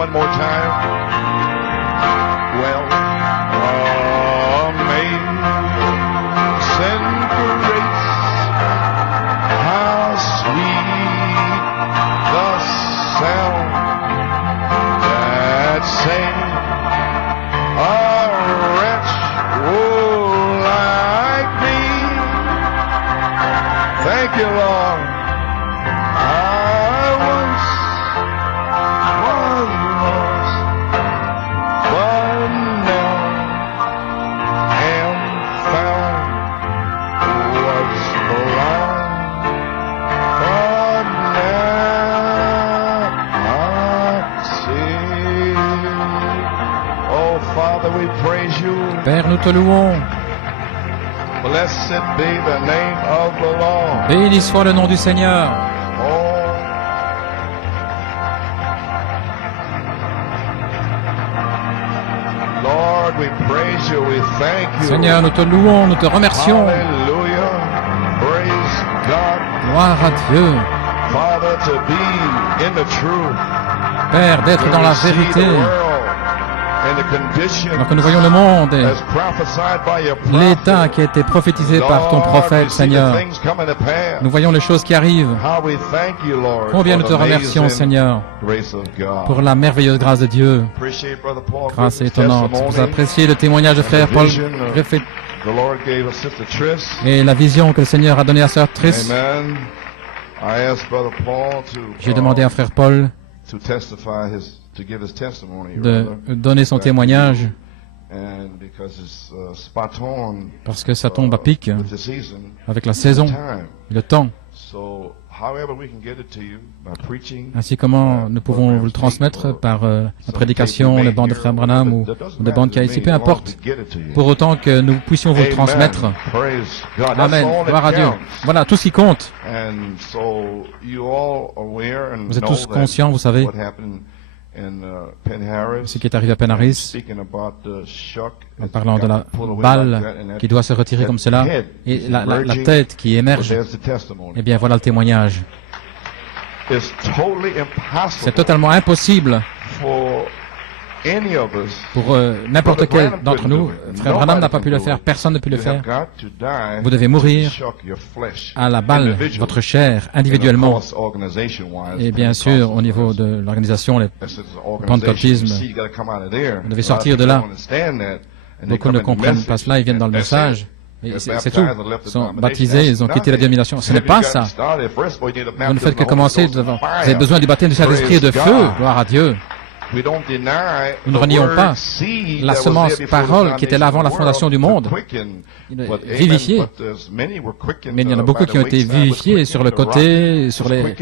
one more time. Well, amazing grace, how sweet the sound that saved a wretch like me. Thank you, Lord. Père, nous te louons. Blessed be the name of the Lord. Béni soit le nom du Seigneur. Lord, we praise you, we thank you. Seigneur, nous te louons, nous te remercions. Hallelujah. Praise God. Gloire à Dieu. Father, to be in the truth. Père, d'être dans la vérité. Alors que nous voyons le monde et l'état qui a été prophétisé par ton prophète, Seigneur. Nous voyons les choses qui arrivent. Combien nous te remercions, Seigneur, pour la merveilleuse grâce de Dieu. Grâce étonnante. Vous appréciez le témoignage de frère Paul Griffith et la vision que le Seigneur a donnée à sœur Triss. J'ai demandé à frère Paul de donner son témoignage parce que ça tombe à pic avec la saison et le temps. Ainsi, comment nous pouvons vous le transmettre par la prédication, les bandes de frère Branham ou des bandes qu'il y a ici, peu importe, pour autant que nous puissions vous le transmettre. Amen. Gloire à Dieu. Voilà, tout ce qui compte. Vous êtes tous conscients, vous savez, ce qui est arrivé à Penn Harris, en parlant de la balle qui doit se retirer comme cela, et la tête qui émerge. Eh bien, voilà le témoignage. C'est totalement impossible pour n'importe quel d'entre nous. Frère Branham n'a pas pu le faire, personne n'a pu le faire. Vous devez mourir à la balle, votre chair, individuellement. Et bien sûr, au niveau de l'organisation, le pentecôtisme, vous devez sortir de là. Beaucoup ne comprennent pas cela, ils viennent dans le message. Et c'est tout. Ils sont baptisés, ils ont quitté la dénomination. Ce n'est pas ça. Vous ne faites que commencer. Vous avez besoin du baptême du Saint-Esprit et de feu. Gloire à Dieu. Nous ne renions pas la semence parole qui était là avant la fondation du monde, vivifiée. Mais il y en a beaucoup qui ont été vivifiés sur le côté, sur les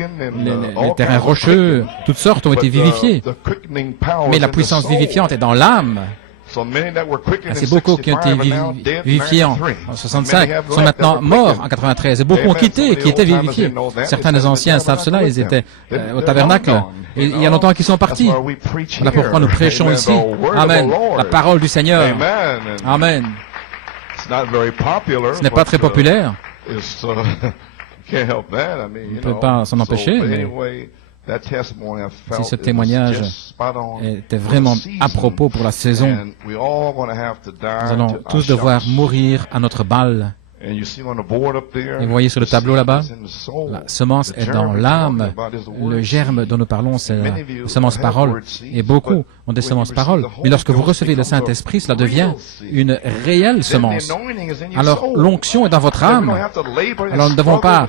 terrains rocheux, toutes sortes ont été vivifiés. Mais la puissance vivifiante est dans l'âme. C'est beaucoup qui ont été vivifiés en 65, sont maintenant morts en 93, et beaucoup ont quitté, qui étaient vivifiés. Certains des anciens savent cela, ils étaient au tabernacle, et il y a longtemps qu'ils sont partis. Voilà pourquoi nous prêchons ici. Amen. La parole du Seigneur. Amen. Ce n'est pas très populaire. On ne peut pas s'en empêcher, mais si ce témoignage était vraiment à propos pour la saison. Nous allons tous devoir mourir à notre balle. Et vous voyez sur le tableau là-bas, la semence est dans l'âme. Le germe dont nous parlons, c'est la semence parole. Et beaucoup ont des semences parole. Mais lorsque vous recevez le Saint-Esprit, cela devient une réelle semence. Alors, l'onction est dans votre âme. Alors, nous ne devons pas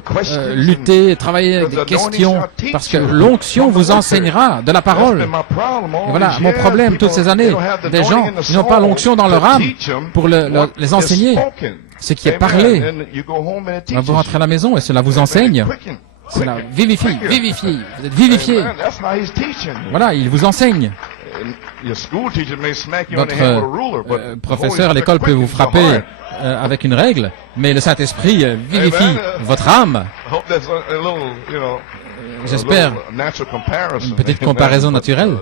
lutter, travailler avec des questions, parce que l'onction vous enseignera de la parole. Et voilà, mon problème toutes ces années, des gens qui n'ont pas l'onction dans leur âme pour les enseigner. Ce qui est parlé. Vous rentrez à la maison et cela vous enseigne. Cela vivifie. Vous êtes vivifié. Voilà, il vous enseigne. Votre professeur à l'école peut vous frapper avec une règle, mais le Saint-Esprit vivifie votre âme. J'espère une petite comparaison naturelle,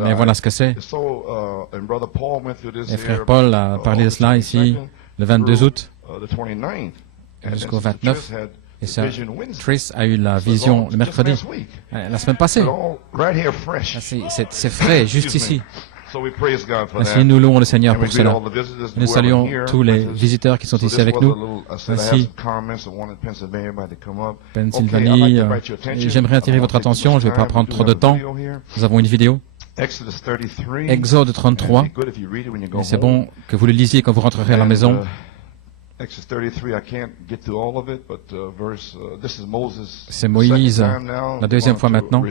mais voilà ce que c'est. Et frère Paul a parlé de cela ici le 22 août jusqu'au 29. Et sœur Trish a eu la vision le mercredi, la semaine passée. C'est frais, juste ici. Ainsi, nous louons le Seigneur pour cela. Nous saluons tous les visiteurs qui sont ici avec nous. Ainsi, Pennsylvanie, j'aimerais attirer votre attention, je ne vais pas prendre trop de temps. Nous avons une vidéo. Exode 33, et c'est bon que vous le lisiez quand vous rentrerez à la maison. C'est Moïse, la deuxième fois maintenant.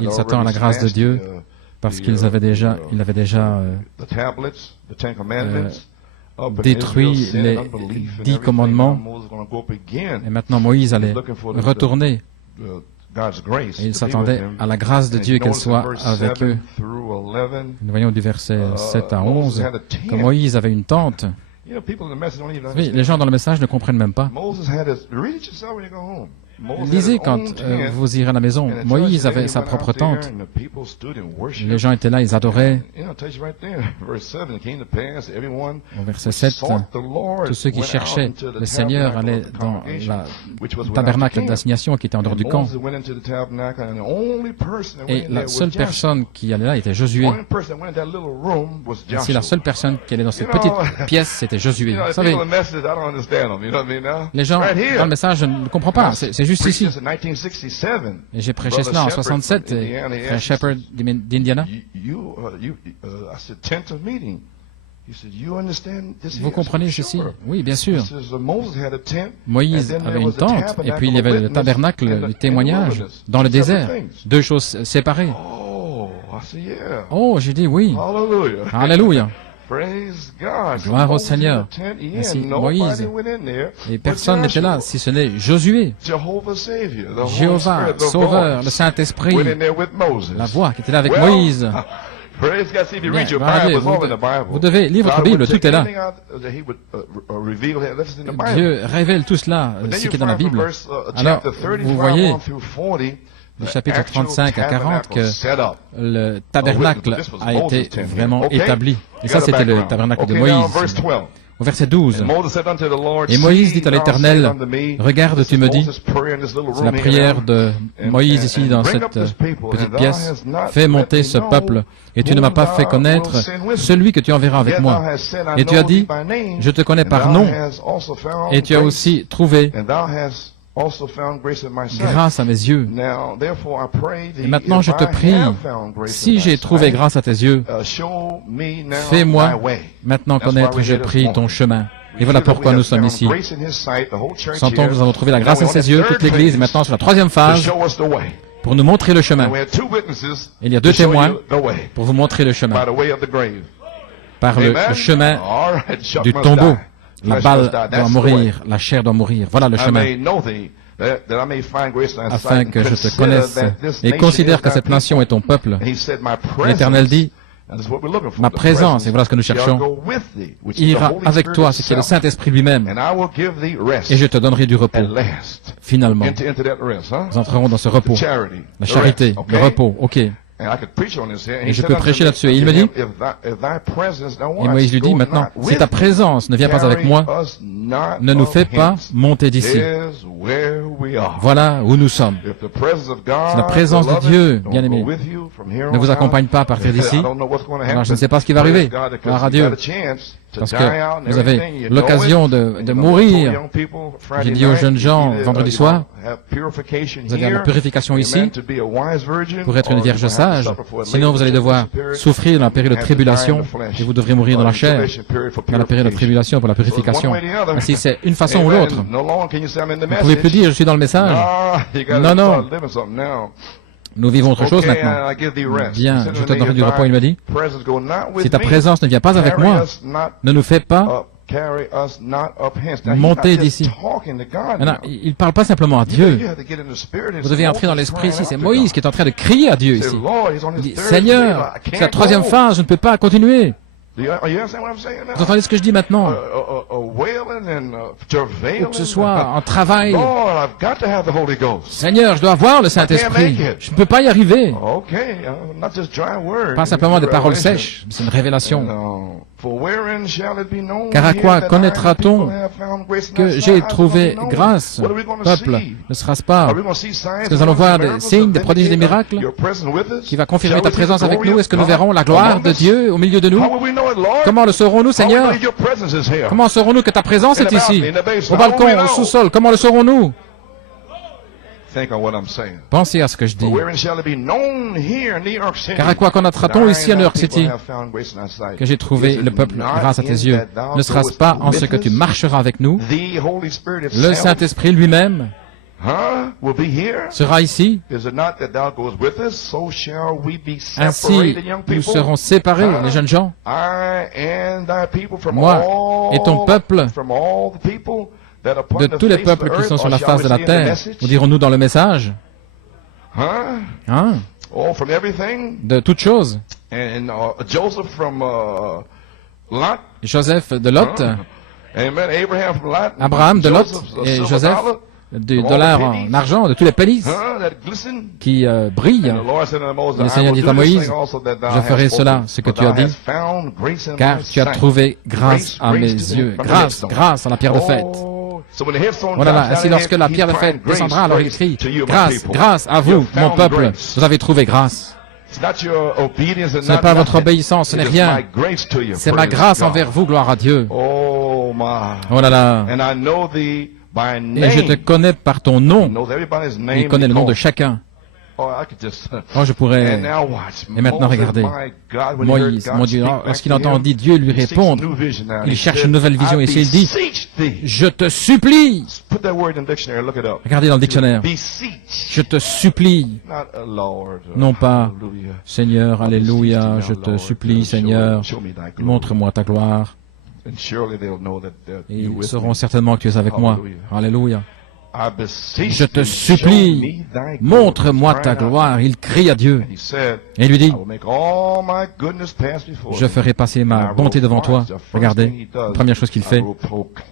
Il s'attend à la grâce de Dieu parce qu'il avait déjà détruit les 10 commandements. Et maintenant Moïse allait retourner. Et il s'attendait à la grâce de Dieu qu'elle soit avec eux. Nous voyons du verset 7 à 11 que Moïse avait une tente. Oui, les gens dans le message ne comprennent même pas. Lisez quand vous irez à la maison. Moïse avait sa propre tente. Les gens étaient là, ils adoraient. Au verset 7, tous ceux qui cherchaient le Seigneur allaient dans le tabernacle d'assignation qui était en dehors du camp. Et la seule personne qui allait là était Josué. Ainsi, la seule personne qui allait dans cette petite pièce, c'était Josué. Vous savez, les gens dans le message, je ne comprends pas. C'est juste ici. Et j'ai prêché cela en 67, frère Shepherd d'Indiana. Vous comprenez ceci? Oui, bien sûr. Moïse avait une tente, et puis il y avait le tabernacle du témoignage dans le désert. Deux choses séparées. Oh, j'ai dit oui. Alléluia. Gloire au Seigneur. Ainsi, Moïse, et personne n'était là, si ce n'est Josué, Jéhovah, Sauveur, le Saint-Esprit, la voix qui était là avec Moïse. Bien, regardez, vous devez lire votre Bible, tout est là. Dieu révèle tout cela, ce qui est dans la Bible. Alors, vous voyez, du chapitre 35 à 40, que le tabernacle a été vraiment établi. Et ça, c'était le tabernacle de Moïse. Au verset 12, et Moïse dit à l'Éternel, regarde, tu me dis, c'est la prière de Moïse ici dans cette petite pièce, fais monter ce peuple, et tu ne m'as pas fait connaître celui que tu enverras avec moi. Et tu as dit, je te connais par nom, et tu as aussi trouvé grâce à mes yeux. Et maintenant je te prie, si j'ai trouvé grâce à tes yeux, fais-moi maintenant connaître, je prie, ton chemin. Et voilà pourquoi nous sommes ici. Sentons que nous avons trouvé la grâce à ses yeux, toute l'Église, et maintenant sur la troisième phase, pour nous montrer le chemin. Il y a deux témoins pour vous montrer le chemin. Par le chemin du tombeau. La balle doit mourir, la chair doit mourir. Voilà le chemin. Afin que je te connaisse et considère que cette nation est ton peuple. L'Éternel dit, ma présence, et voilà ce que nous cherchons, ira avec toi, ce qui est le Saint-Esprit lui-même, et je te donnerai du repos. Finalement, nous entrerons dans ce repos. La charité, le repos, ok. Et je peux prêcher là-dessus. Et il me dit, et Moïse lui dit maintenant, si ta présence ne vient pas avec moi, ne nous fais pas monter d'ici. Voilà où nous sommes. Si la présence de Dieu, bien aimé, ne vous accompagne pas à partir d'ici, alors je ne sais pas ce qui va arriver. Gloire à Dieu. Parce que vous avez l'occasion de mourir. J'ai dit aux jeunes gens vendredi soir, vous avez la purification ici pour être une vierge sage. Sinon, vous allez devoir souffrir dans la période de tribulation et vous devrez mourir dans la chair, dans la période de tribulation pour la purification. Ainsi, c'est une façon ou l'autre. Vous ne pouvez plus dire, je suis dans le message. Non, non. Nous vivons autre chose maintenant. Bien, je te donnerai du repos, il me dit. Si ta présence ne vient pas avec moi, ne nous fais pas monter d'ici. Maintenant, il ne parle pas simplement à Dieu. Vous devez entrer dans l'esprit ici. C'est Moïse qui est en train de crier à Dieu ici. Il dit, Seigneur, c'est la troisième phase, je ne peux pas continuer. Vous entendez ce que je dis maintenant? Ou que ce soit en travail. Seigneur, je dois avoir le Saint-Esprit. Je ne peux pas y arriver. Pas simplement des paroles sèches, c'est une révélation. Car à quoi connaîtra-t-on que j'ai trouvé grâce, peuple? Ne sera-ce pas? Est-ce que nous allons voir des signes, des prodiges, des miracles qui va confirmer ta présence avec nous? Est-ce que nous verrons la gloire de Dieu au milieu de nous? Comment le saurons-nous, Seigneur? Comment saurons-nous que ta présence est ici? Au balcon, au sous-sol, comment le saurons-nous? Pensez à ce que je dis. Car à quoi connaîtra-t-on ici à New York City que j'ai trouvé le peuple grâce à tes yeux? Ne sera-ce pas en ce que tu marcheras avec nous? Le Saint-Esprit lui-même sera ici. Ainsi, nous serons séparés, les jeunes gens. Moi et ton peuple, de tous les peuples qui sont sur la face de la terre, nous dirons-nous dans le message, de toutes choses. Joseph de Lot, Abraham de Lot et Joseph du dollar en argent, de tous les pélis qui brillent. Et le Seigneur dit à Moïse, je ferai cela, ce que tu as dit, car tu as trouvé grâce à mes yeux. Grâce à la pierre de fête. Voilà, ainsi lorsque la pierre de fête descendra, alors il crie, grâce à vous, mon peuple, vous avez trouvé grâce. Ce n'est pas votre obéissance, ce n'est rien. C'est ma grâce envers vous, gloire à Dieu. Oh là là. Et je te connais par ton nom. Il connaît le nom de chacun. Oh, je pourrais... Et maintenant, regardez. Moïse, mon Dieu, lorsqu'il entendit Dieu lui répondre, il cherche une nouvelle vision ici. Il dit, je te supplie. Regardez dans le dictionnaire. Je te supplie. Non pas, Seigneur, alléluia, je te supplie, Seigneur, montre-moi ta gloire. Et ils sauront certainement que tu es avec moi. Alléluia. Je te supplie, montre-moi ta gloire. Il crie à Dieu. Et il lui dit, je ferai passer ma bonté devant toi. Regardez, la première chose qu'il fait,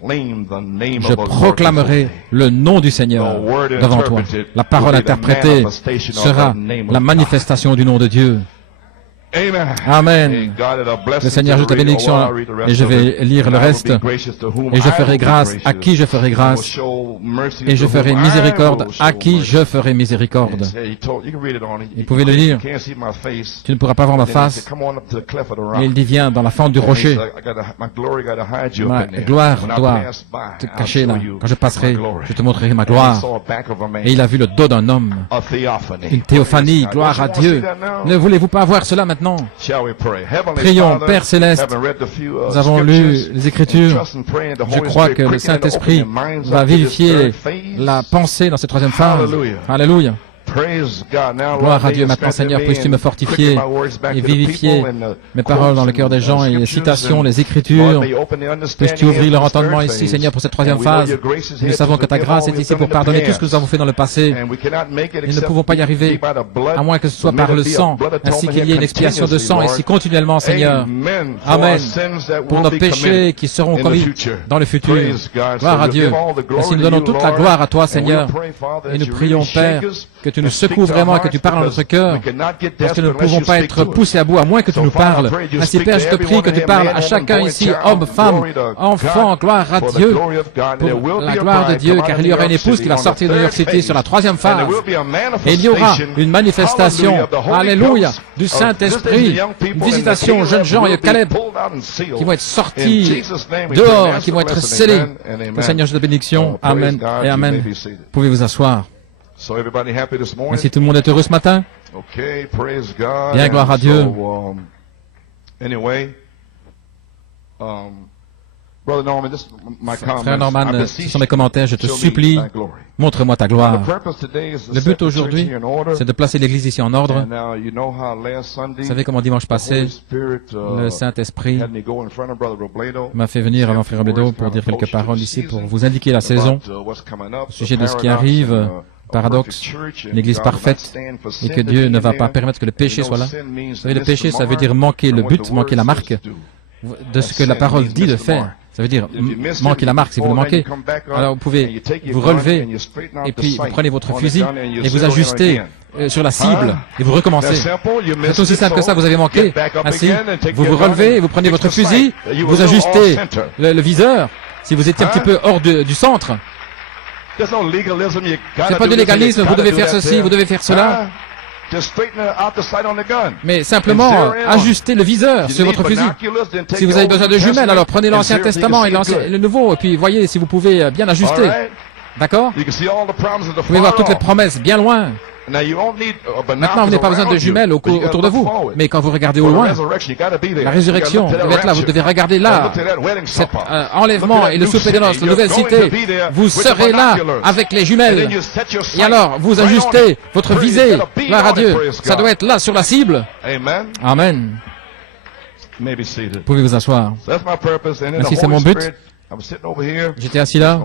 je proclamerai le nom du Seigneur devant toi. La parole interprétée sera la manifestation du nom de Dieu. Amen. Le Seigneur ajoute la bénédiction et je vais lire le reste. Et je ferai grâce à qui je ferai grâce. Et je ferai miséricorde à qui je ferai miséricorde. Vous pouvez le lire. Tu ne pourras pas voir ma face. Et il dit, viens dans la fente du rocher. Ma gloire doit te cacher là. Quand je passerai, je te montrerai ma gloire. Et il a vu le dos d'un homme. Une théophanie, gloire à Dieu. Ne voulez-vous pas voir cela maintenant? Prions, Père Céleste, nous avons lu les Écritures. Je crois que le Saint-Esprit va vivifier la pensée dans cette troisième phase. Alléluia. Gloire à Dieu. Maintenant, Seigneur, puisses-tu me fortifier et vivifier mes paroles dans le cœur des gens et les citations, les Écritures. Puisses-tu ouvrir leur entendement ici, Seigneur, pour cette troisième phase. Nous savons que ta grâce est ici pour pardonner tout ce que nous avons fait dans le passé. Nous ne pouvons pas y arriver, à moins que ce soit par le sang, ainsi qu'il y ait une expiation de sang ici continuellement, Seigneur. Amen. Pour nos péchés qui seront commis dans le futur. Gloire à Dieu. Ainsi, nous donnons toute la gloire à toi, Seigneur. Et nous prions, Père, que que tu nous secoues vraiment et que tu parles dans notre cœur, parce que nous ne pouvons pas être poussés à bout à moins que tu nous parles. Ainsi, Père, je te prie que tu parles à chacun ici, homme, femme, enfant, gloire à Dieu, pour la gloire de Dieu, car il y aura une épouse qui va sortir de New York City sur la 3e phase. Et il y aura une manifestation, alléluia, du Saint-Esprit, une visitation aux jeunes gens et aux Caleb qui vont être sortis dehors, qui vont être scellés. Le Seigneur, je te bénédiction. Amen et Amen. Pouvez vous asseoir. Ainsi, tout le monde est heureux ce matin? Bien, gloire à Dieu. Frère Norman, ce sont mes commentaires. Je te supplie, montre-moi ta gloire. Le but aujourd'hui, c'est de placer l'Église ici en ordre. Vous savez comment dimanche passé, le Saint-Esprit m'a fait venir avant Frère Robledo pour dire quelques paroles ici, pour vous indiquer la saison, au sujet de ce qui arrive. Paradoxe, l'Église parfaite, et que Dieu ne va pas permettre que le péché soit là. Vous savez, le péché, ça veut dire manquer le but, manquer la marque de ce que la parole dit de faire. Ça veut dire manquer la marque. Si vous le manquez, alors vous pouvez vous relever, et puis vous prenez votre fusil, et vous ajustez sur la cible, et vous recommencez. C'est aussi simple que ça, vous avez manqué. Ainsi, vous vous relevez, et vous prenez votre fusil, vous ajustez le viseur, si vous étiez un petit peu hors du centre. C'est pas de légalisme, vous devez faire ceci, vous devez faire cela. Mais simplement, ajustez le viseur sur votre fusil. Si vous avez besoin de jumelles, alors prenez l'Ancien Testament et le Nouveau, et puis voyez si vous pouvez bien ajuster. D'accord? Vous pouvez voir toutes les promesses bien loin. Maintenant, vous n'avez pas besoin de jumelles autour de vous. Mais quand vous regardez au loin, la résurrection devait être là. Vous devez regarder là. Cet enlèvement et le souper des noces, la nouvelle cité. Vous serez là avec les jumelles. Et alors, vous ajustez votre visée. Gloire à Dieu. Ça doit être là sur la cible. Amen. Vous pouvez vous asseoir. Ainsi, c'est mon but. J'étais assis là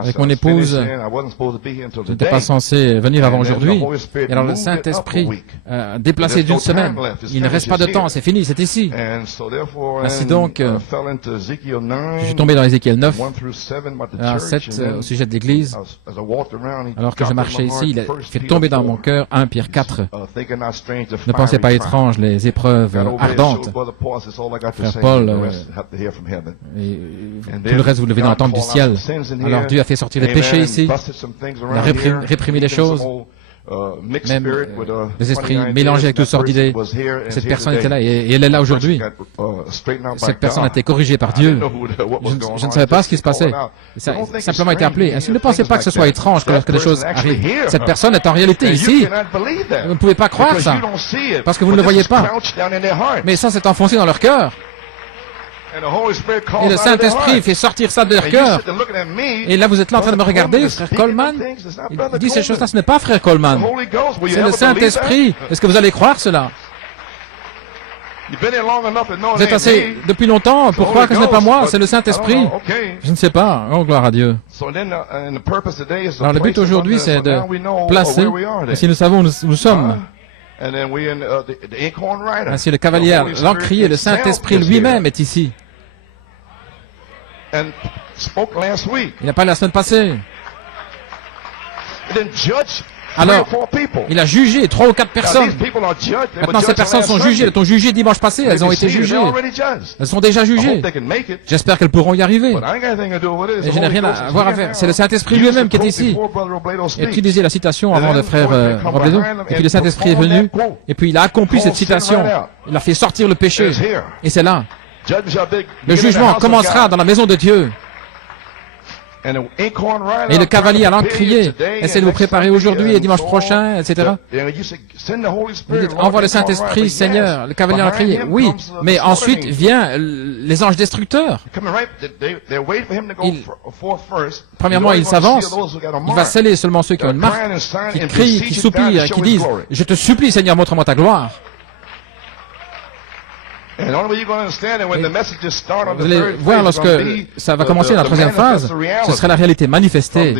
avec mon épouse. Je n'étais pas censé venir avant aujourd'hui. Et alors le Saint-Esprit déplacé d'une semaine. Il ne reste pas de temps, c'est fini, c'est ici. Ainsi donc, je suis tombé dans Ézéchiel 9, à 7, au sujet de l'Église. Alors que je marchais ici, il a fait tomber dans mon cœur 1 Pierre 4. Ne pensez pas étrange les épreuves ardentes. Frère Paul, tout le reste, vous devez entendre du ciel. Alors Dieu a fait sortir les péchés ici. Il a réprimé les choses. Même les esprits mélangés avec toutes sortes d'idées. Cette personne était là et elle est là aujourd'hui. Cette personne a été corrigée par Dieu. Je ne savais pas ce qui se passait. Ça a simplement été appelé. Ainsi, ne pensez pas que ce soit étrange que lorsque des choses arrivent. Cette personne est en réalité ici. Vous ne pouvez pas croire ça. Parce que vous ne le voyez pas. Mais ça, c'est enfoncé dans leur cœur. Et le Saint-Esprit fait sortir ça de leur cœur. Et là, vous êtes là en train de me regarder, frère Coleman. Il dit ces choses-là, ce n'est pas frère Coleman. C'est le Saint-Esprit. Est-ce que vous allez croire cela? Vous êtes assez depuis longtemps pour croire que ce n'est pas moi, c'est le Saint-Esprit. Je ne sais pas. Oh, gloire à Dieu. Alors, le but aujourd'hui, c'est de placer, et si nous savons où nous sommes, ainsi le cavalier l'encrier, le Saint-Esprit lui-même est ici. Il n'a pas la semaine passée. Alors, il a jugé 3 ou 4 personnes. Maintenant, ces personnes sont jugées. Elles ont jugé dimanche passé. Elles ont été jugées. Elles sont déjà jugées. J'espère qu'elles pourront y arriver. Et je n'ai rien à voir à faire. C'est le Saint-Esprit lui-même qui est ici. Et tu disais la citation avant de frère Robledo. Et puis le Saint-Esprit est venu. Et puis il a accompli cette citation. Il a fait sortir le péché. Et c'est là. Le jugement commencera dans la maison de Dieu. Et le cavalier allant crier, essayez de vous préparer aujourd'hui et dimanche prochain, etc. Vous dites, envoie le Saint-Esprit, Seigneur. Le cavalier allant crier. Oui, mais ensuite vient les anges destructeurs. Premièrement, il s'avance. Il va sceller seulement ceux qui ont une marque, qui crient, qui soupirent, qui disent, je te supplie, Seigneur, montre-moi ta gloire. Vous allez voir lorsque ça va commencer la 3e phase, ce sera la réalité manifestée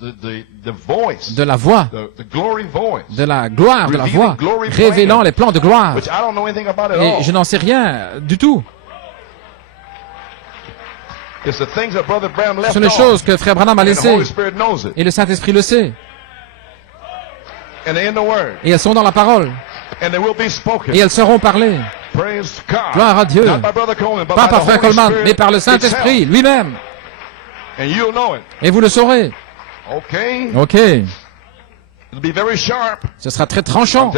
de la voix, de la gloire, de la voix, révélant les plans de gloire. Et je n'en sais rien du tout. Ce sont les choses que Frère Branham a laissées. Et le Saint-Esprit le sait. Et elles sont dans la parole. Et elles seront parlées. Gloire à Dieu. Pas par Frère Coleman, mais par le Saint-Esprit lui-même. Et vous le saurez. Ok. Ce sera très tranchant.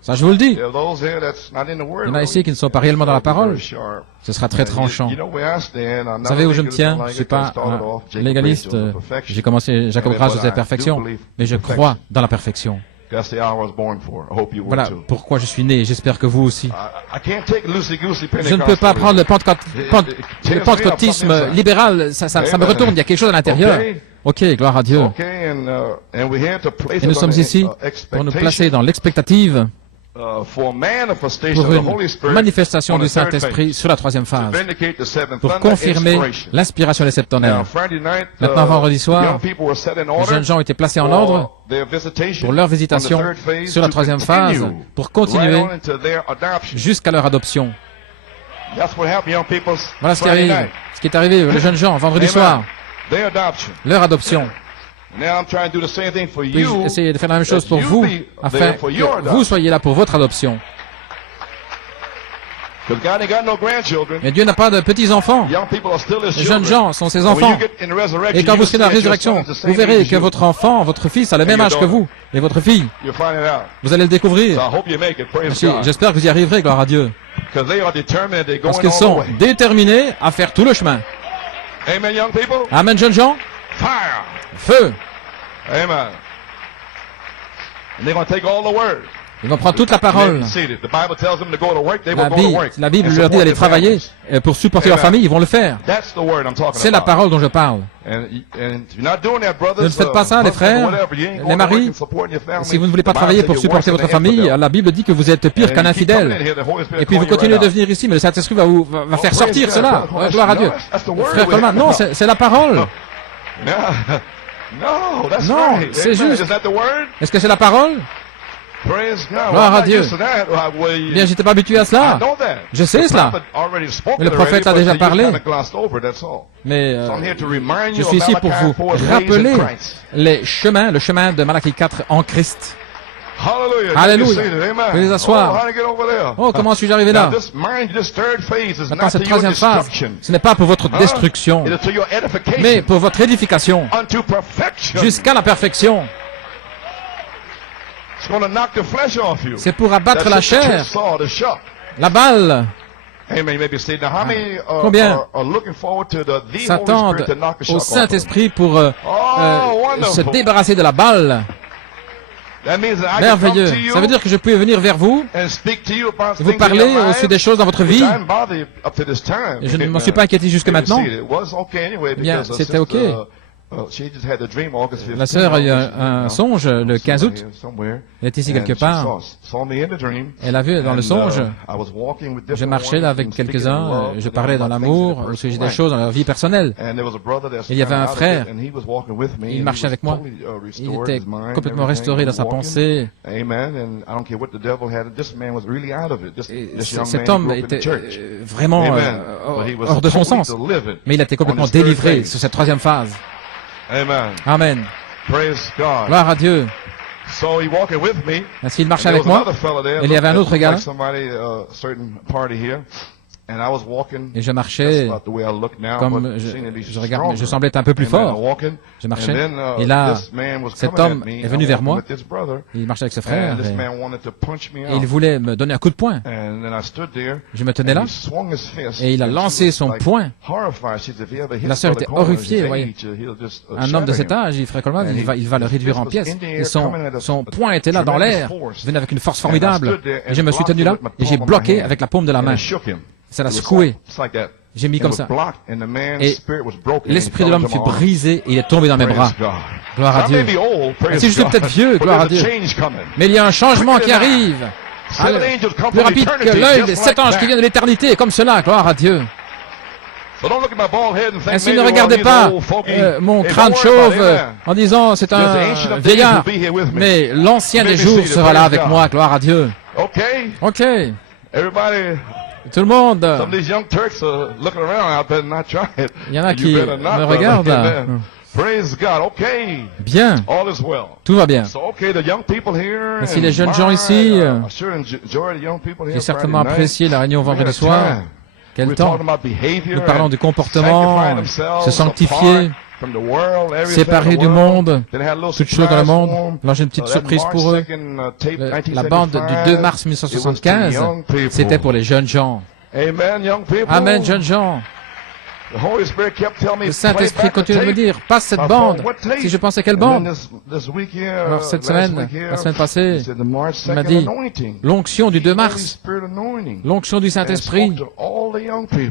Ça, je vous le dis. Il y en a ici qui ne sont pas réellement dans la parole. Ce sera très tranchant. Vous savez où je me tiens? Je ne suis pas un légaliste. J'ai commencé, Jacob grâce à la perfection. Mais je crois dans la perfection. Voilà pourquoi je suis né. J'espère que vous aussi. Je ne peux pas prendre le pentecôtisme libéral. Ça me retourne. Il y a quelque chose à l'intérieur. Ok, gloire à Dieu. Et nous sommes ici pour nous placer dans l'expectative pour une manifestation du Saint-Esprit sur la troisième phase, pour confirmer l'inspiration des septonnaires. Maintenant, vendredi soir, les jeunes gens ont été placés en ordre pour leur visitation sur la troisième phase, pour continuer jusqu'à leur adoption. Voilà ce qui est arrivé, les jeunes gens, vendredi soir. Leur adoption. Puis essayez de faire la même chose pour vous, afin que vous soyez là pour votre adoption. Mais Dieu n'a pas de petits-enfants. Les jeunes gens sont ses enfants. Et quand vous serez dans la résurrection, vous verrez que votre enfant, votre fils a le même âge que vous. Et votre fille. Vous allez le découvrir. J'espère que vous y arriverez, gloire à Dieu. Parce qu'ils sont déterminés à faire tout le chemin. Amen, jeunes gens. Feu. Amen. Ils vont prendre toute la parole. La Bible leur dit d'aller travailler pour supporter leur famille. Ils vont le faire. C'est la parole dont je parle. Ne faites pas ça, les frères, les maris. Si vous ne voulez pas travailler pour supporter votre famille, la Bible dit que vous êtes pire qu'un infidèle. Et puis vous continuez de venir ici, mais le Saint-Esprit va faire sortir cela. Gloire à Dieu. Frère Coleman, non, c'est la parole. Non, c'est juste. Est-ce que c'est la parole? Gloire à Dieu. Bien, j'étais pas habitué à cela. Je sais cela. Mais le prophète a déjà parlé. Mais je suis ici pour vous rappeler le chemin de Malachie 4 en Christ. Alléluia. Veuillez asseoir. Oh, comment suis-je arrivé là? Maintenant, cette troisième phase, ce n'est pas pour votre destruction, mais pour votre édification, jusqu'à la perfection. C'est pour abattre la chair, la balle. Combien s'attendent au Saint-Esprit pour se débarrasser de la balle? Merveilleux. Ça veut dire que je peux venir vers vous et vous parler aussi des choses dans votre vie. Je ne m'en suis pas inquiété jusque maintenant. Bien, c'était OK. La sœur a eu un songe le 15 août. Elle est ici quelque part. Elle a vu dans le songe, je marchais là avec quelques-uns, je parlais dans l'amour, au sujet des choses dans leur vie personnelle. Il y avait un frère, il marchait avec moi. Il était complètement restauré dans sa pensée. Cet homme était vraiment hors de son sens. Mais il a été complètement délivré sur cette troisième phase. Amen. Gloire à Dieu. Ainsi, il marchait avec moi. Et il y avait un autre gars. Et je marchais comme je semblais être un peu plus fort. Je marchais. Et là, cet homme est venu vers moi. Il marchait avec ses frères. Et il voulait me donner un coup de poing. Je me tenais là. Et il a lancé son poing. La sœur était horrifiée, vous voyez. Un homme de cet âge, Frère Coleman, il va le réduire en pièces. Et son poing était là dans l'air. Il venait avec une force formidable. Et je me suis tenu là. Et j'ai bloqué avec la paume de la main. Ça l'a secoué. J'ai mis comme ça. Et l'esprit de l'homme fut brisé et il est tombé dans mes bras. Gloire à Dieu. Si je suis peut-être vieux, gloire à Dieu. Mais il y a un changement qui arrive. Plus rapide que l'œil des 7 anges qui viennent de l'éternité, comme cela, gloire à Dieu. Ainsi, ne regardez pas mon crâne chauve en disant c'est un vieillard. Mais l'ancien des jours sera là avec moi, gloire à Dieu. Ok. Tout le monde. Il y en a qui me regardent. Bien, tout va bien. Ainsi, les jeunes gens ici, j'ai certainement apprécié la réunion vendredi soir. Quel temps! Nous parlons du comportement, se sanctifier, séparés du monde, toutes choses dans le monde. Alors j'ai une petite surprise pour eux. La bande du 2 mars 1975, c'était pour les jeunes gens. Amen, jeunes gens. Le Saint-Esprit continue de me dire, passe cette bande. Si je pense à quelle bande? Alors cette semaine, la semaine passée, il m'a dit, l'onction du 2 mars, l'onction du Saint-Esprit.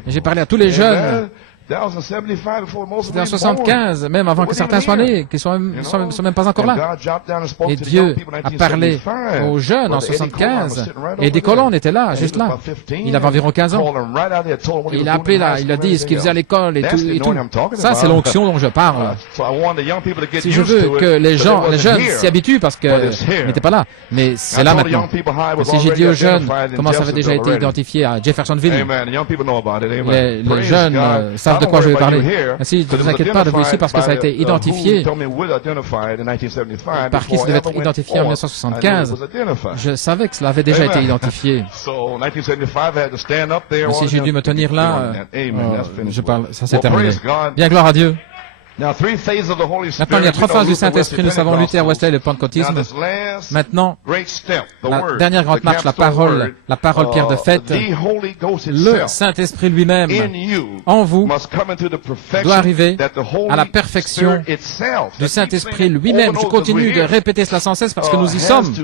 J'ai parlé à tous les jeunes. C'était en 75, même avant que certains soient nés, qui sont même pas encore là. Et Dieu a parlé aux jeunes en 75, et des colons étaient là, juste là. Il avait environ 15 ans. Et il a appelé là, il a dit ce qu'il faisait à l'école et tout. Ça, c'est l'onction dont je parle. Si je veux que les jeunes s'y habituent parce qu'ils n'étaient pas là. Mais c'est là maintenant. Et si j'ai dit aux jeunes comment ça avait déjà été identifié à Jeffersonville, les jeunes savent de quoi je vais parler. Ainsi, ne vous inquiétez pas de vous ici parce que ça a été identifié. Par qui ça devait être identifié en 1975? Je savais que cela avait déjà été identifié. Ainsi, j'ai dû me tenir là. Je parle, ça s'est terminé. Bien, gloire à Dieu. Maintenant, il y a 3 phases du Saint-Esprit. Nous savons lutter à Wesley le pentecôtisme. Maintenant, la dernière grande marche, la parole pierre de fête, le Saint-Esprit lui-même, en vous, doit arriver à la perfection du Saint-Esprit lui-même. Je continue de répéter cela sans cesse parce que nous y sommes.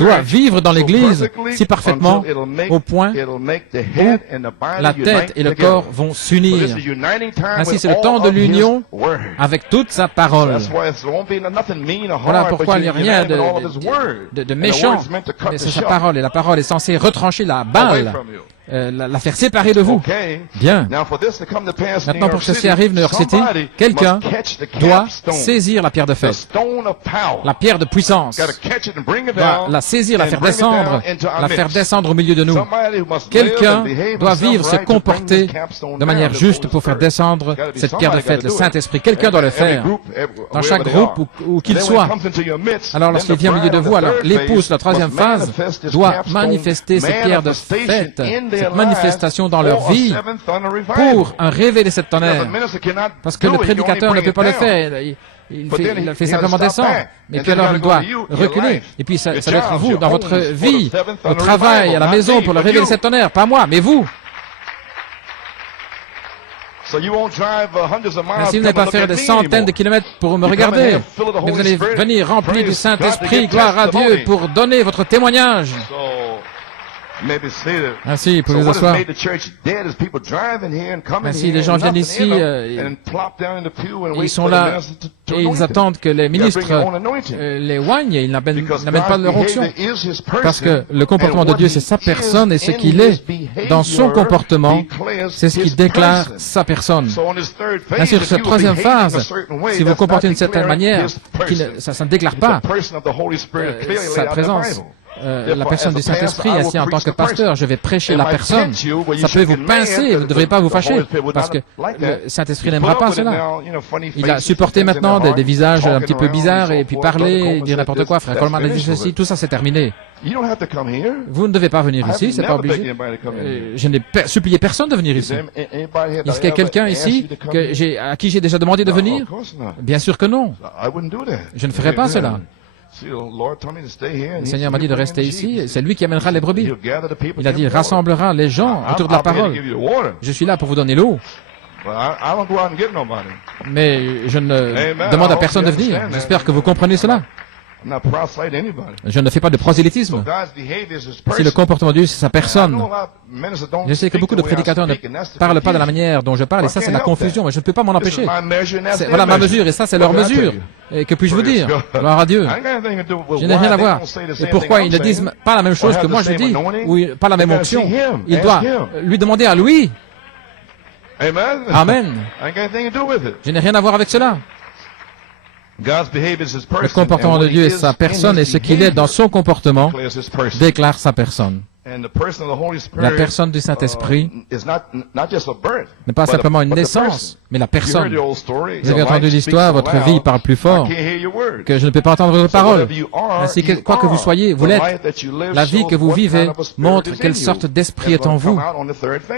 Doit vivre dans l'Église si parfaitement au point où la tête et le corps vont s'unir. Ainsi, c'est le temps de l'union avec toute sa parole. Voilà pourquoi il n'y a rien de méchant, mais c'est sa parole, et la parole est censée retrancher la balle, la faire séparer de vous. Bien. Maintenant, pour que ceci arrive, New York City, quelqu'un doit saisir la pierre de fête, la pierre de puissance, doit la saisir, la faire descendre au milieu de nous. Quelqu'un doit vivre, se comporter de manière juste pour faire descendre cette pierre de fête, le Saint-Esprit. Quelqu'un doit le faire, dans chaque groupe où qu'il soit. Alors, lorsqu'il vient au milieu de vous, alors l'épouse, la troisième phase, doit manifester cette pierre de fête, cette manifestation dans leur vie pour un réveil de cette tonnerre. Parce que le prédicateur ne peut pas le faire. Il fait simplement descendre. Et puis alors il doit reculer. Et puis ça doit être vous, dans votre vie, au travail, à la maison, pour le réveil de cette tonnerre. Pas moi, mais vous. Ainsi, vous n'allez pas faire des centaines de kilomètres pour me regarder, mais vous allez venir remplis du Saint-Esprit, gloire à Dieu, pour donner votre témoignage. Ainsi, vous pouvez vous asseoir. Ainsi, les gens viennent ici, ils sont là et ils attendent que les ministres les oignent et ils n'amènent pas leur onction. Parce que le comportement de Dieu, c'est sa personne et ce qu'il est dans son comportement, c'est ce qui déclare sa personne. Ainsi, sur cette troisième phase, si vous vous comportez d'une certaine manière, ça ne déclare pas sa présence. La personne du Saint-Esprit, ainsi en tant que pasteur, je vais prêcher la personne. Ça peut vous pincer, vous ne devrez pas vous fâcher, parce que le Saint-Esprit n'aimera pas cela. Il a supporté maintenant des visages un petit peu bizarres, et puis parler, dire n'importe quoi, frère Coleman a dit ceci, tout ça c'est terminé. Vous ne devez pas venir ici, c'est pas obligé. Je n'ai supplié personne de venir ici. Est-ce qu'il y a quelqu'un ici à qui j'ai déjà demandé de venir? Bien sûr que non. Je ne ferai pas cela. Le Seigneur m'a dit de rester ici, c'est lui qui amènera les brebis. Il a dit, il rassemblera les gens autour de la parole. Je suis là pour vous donner l'eau. Mais je ne demande à personne de venir. J'espère que vous comprenez cela. Je ne fais pas de prosélytisme. Si le comportement de Dieu, c'est sa personne. Je sais que beaucoup de prédicateurs ne parlent pas de la manière dont je parle, et ça c'est la confusion, mais je ne peux pas m'en empêcher. Voilà ma mesure, et ça c'est leur mesure. Et que puis-je vous dire? Gloire à Dieu. Je n'ai rien à voir. Et pourquoi ils ne disent pas la même chose que moi je dis, ou pas la même onction? Il doit lui demander à lui. Amen. Je n'ai rien à voir avec cela. Le comportement de Dieu est sa personne et ce qu'il est dans son comportement déclare sa personne. La personne du Saint-Esprit n'est pas simplement une naissance, mais la personne. Vous avez entendu l'histoire, votre vie parle plus fort que je ne peux pas entendre vos paroles. Ainsi que quoi que vous soyez, vous l'êtes. La vie que vous vivez montre quelle sorte d'esprit est en vous.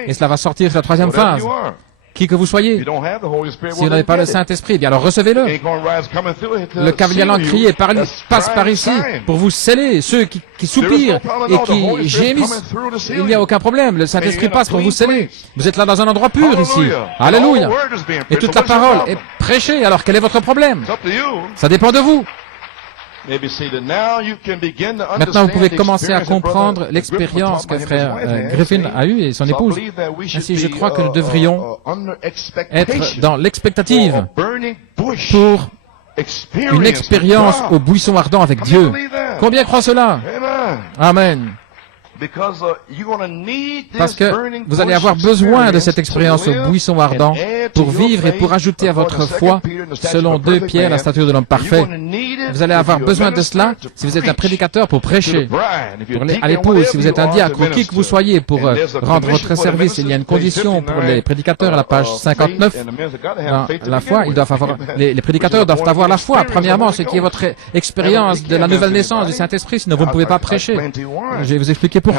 Et cela va sortir sur la troisième phase. Qui que vous soyez, si vous n'avez pas le Saint-Esprit, bien alors recevez-le. Le cavalier allant crier passe par ici pour vous sceller. Ceux qui soupirent et qui gémissent, il n'y a aucun problème. Le Saint-Esprit passe pour vous sceller. Vous êtes là dans un endroit pur ici. Alléluia. Et toute la parole est prêchée. Alors quel est votre problème? Ça dépend de vous. Maintenant, vous pouvez commencer à comprendre l'expérience que frère Griffin a eue et son épouse. Ainsi, je crois que nous devrions être dans l'expectative pour une expérience au buisson ardent avec Dieu. Combien croient cela? Amen. Parce que vous allez avoir besoin de cette expérience au buisson ardent pour vivre et pour ajouter à votre foi, selon 2 Pierre, la stature de l'homme parfait. Vous allez avoir besoin de cela si vous êtes un prédicateur pour prêcher. À l'épouse, si vous êtes un diacre ou qui que vous soyez pour rendre votre service, il y a une condition pour les prédicateurs à la page 59. La foi, ils doivent avoir, les prédicateurs doivent avoir la foi, premièrement, ce qui est votre expérience de la nouvelle naissance du Saint-Esprit, sinon vous ne pouvez pas prêcher. Je vais vous expliquer pourquoi.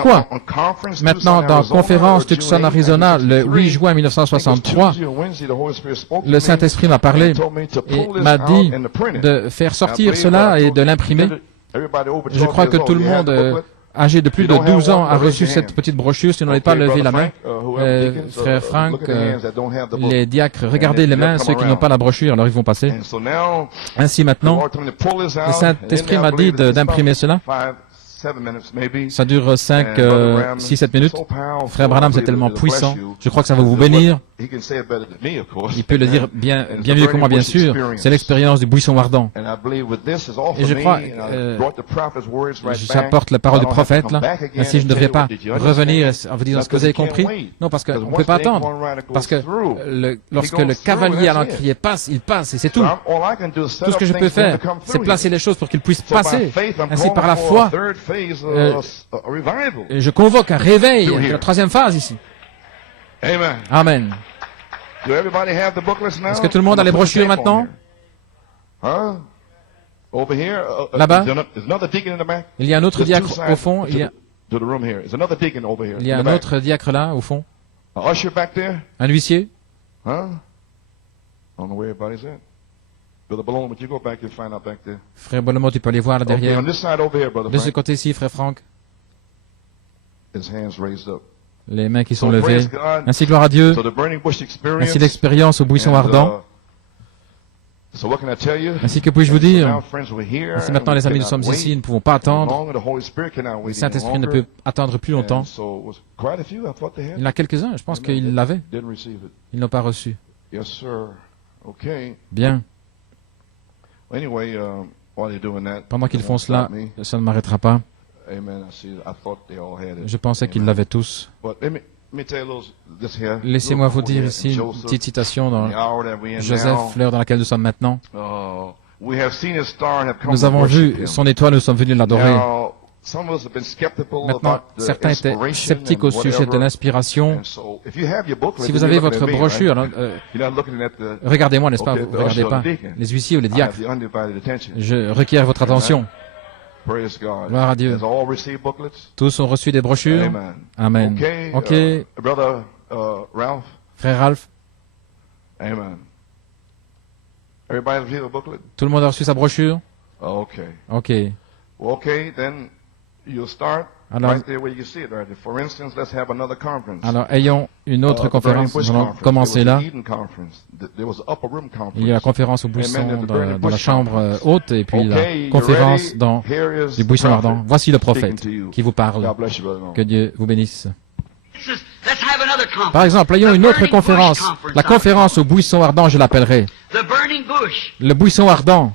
Maintenant, dans conférence Tucson, Arizona, le 8 juin 1963, le Saint-Esprit m'a parlé et m'a dit de faire sortir cela et de l'imprimer. Je crois que tout le monde âgé de plus de 12 ans a reçu cette petite brochure. Si vous n'avez pas levé la main, frère Frank, les diacres, regardez les mains, ceux qui n'ont pas la brochure, alors ils vont passer. Ainsi maintenant, le Saint-Esprit m'a dit d'imprimer cela. Ça dure 5, 6, 7 minutes. Frère Branham, c'est tellement puissant. Je crois que ça va vous bénir. Il peut le dire bien mieux que moi, bien sûr. C'est l'expérience du buisson ardent. Et je crois, j'apporte la parole du prophète, là. Ainsi, je ne devrais pas revenir en vous disant ce que vous avez compris. Non, parce qu'on ne peut pas attendre. Parce que lorsque le cavalier allant crier passe, il passe et c'est tout. Tout ce que je peux faire, c'est placer les choses pour qu'il puisse passer. Ainsi, par la foi, je convoque un réveil, la troisième phase ici. Amen. Est-ce que tout le monde a les brochures maintenant? Là-bas, il y a un autre diacre au fond. Il y a un autre diacre là, au fond. Un huissier. Frère Bonomo, tu peux aller voir là derrière. De ce côté-ci, frère Frank. Les mains qui sont levées. Ainsi, gloire à Dieu. Ainsi, l'expérience au buisson ardent. Ainsi, que puis-je vous dire? Ainsi, maintenant, les amis, nous sommes ici, nous ne pouvons pas attendre. Le Saint-Esprit ne peut attendre plus longtemps. Il y en a quelques-uns, je pense qu'ils l'avaient. Ils n'ont pas reçu. Bien. Pendant qu'ils font cela, ça ne m'arrêtera pas. Je pensais qu'ils l'avaient tous. Laissez-moi vous dire ici une petite citation dans Joseph, l'heure dans laquelle nous sommes maintenant. Nous avons vu son étoile, nous sommes venus l'adorer. Maintenant, certains étaient sceptiques au sujet de l'inspiration. Si vous avez votre brochure, regardez-moi, n'est-ce pas? Vous ne regardez pas les huissiers ou les diacres. Je requiers votre attention. Gloire à Dieu. Tous ont reçu des brochures. Amen. Ok. Frère Ralph. Tout le monde a reçu sa brochure? Ok. Alors, ayons une autre conférence. Nous allons commencer là. Il y a la conférence au buisson dans la chambre haute et puis la conférence du buisson ardent. Voici le prophète qui vous parle. Que Dieu vous bénisse. Par exemple, ayons une autre conférence. La conférence au buisson ardent, je l'appellerai le buisson ardent.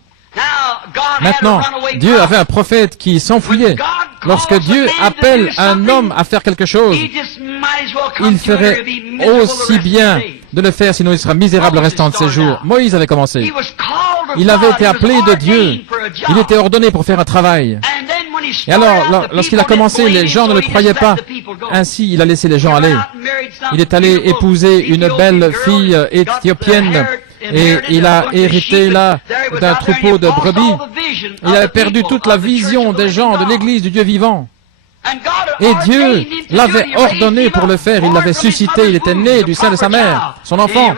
Maintenant, Dieu avait un prophète qui s'enfuyait. Lorsque Dieu appelle un homme à faire quelque chose, il ferait aussi bien de le faire, sinon il sera misérable le restant de ses jours. Moïse avait commencé. Il avait été appelé de Dieu. Il était ordonné pour faire un travail. Et alors, lorsqu'il a commencé, les gens ne le croyaient pas. Ainsi, il a laissé les gens aller. Il est allé épouser une belle fille éthiopienne et il a hérité là d'un troupeau de brebis. Il a perdu toute la vision des gens de l'Église du Dieu vivant. Et Dieu l'avait ordonné pour le faire. Il l'avait suscité. Il était né du sein de sa mère, son enfant.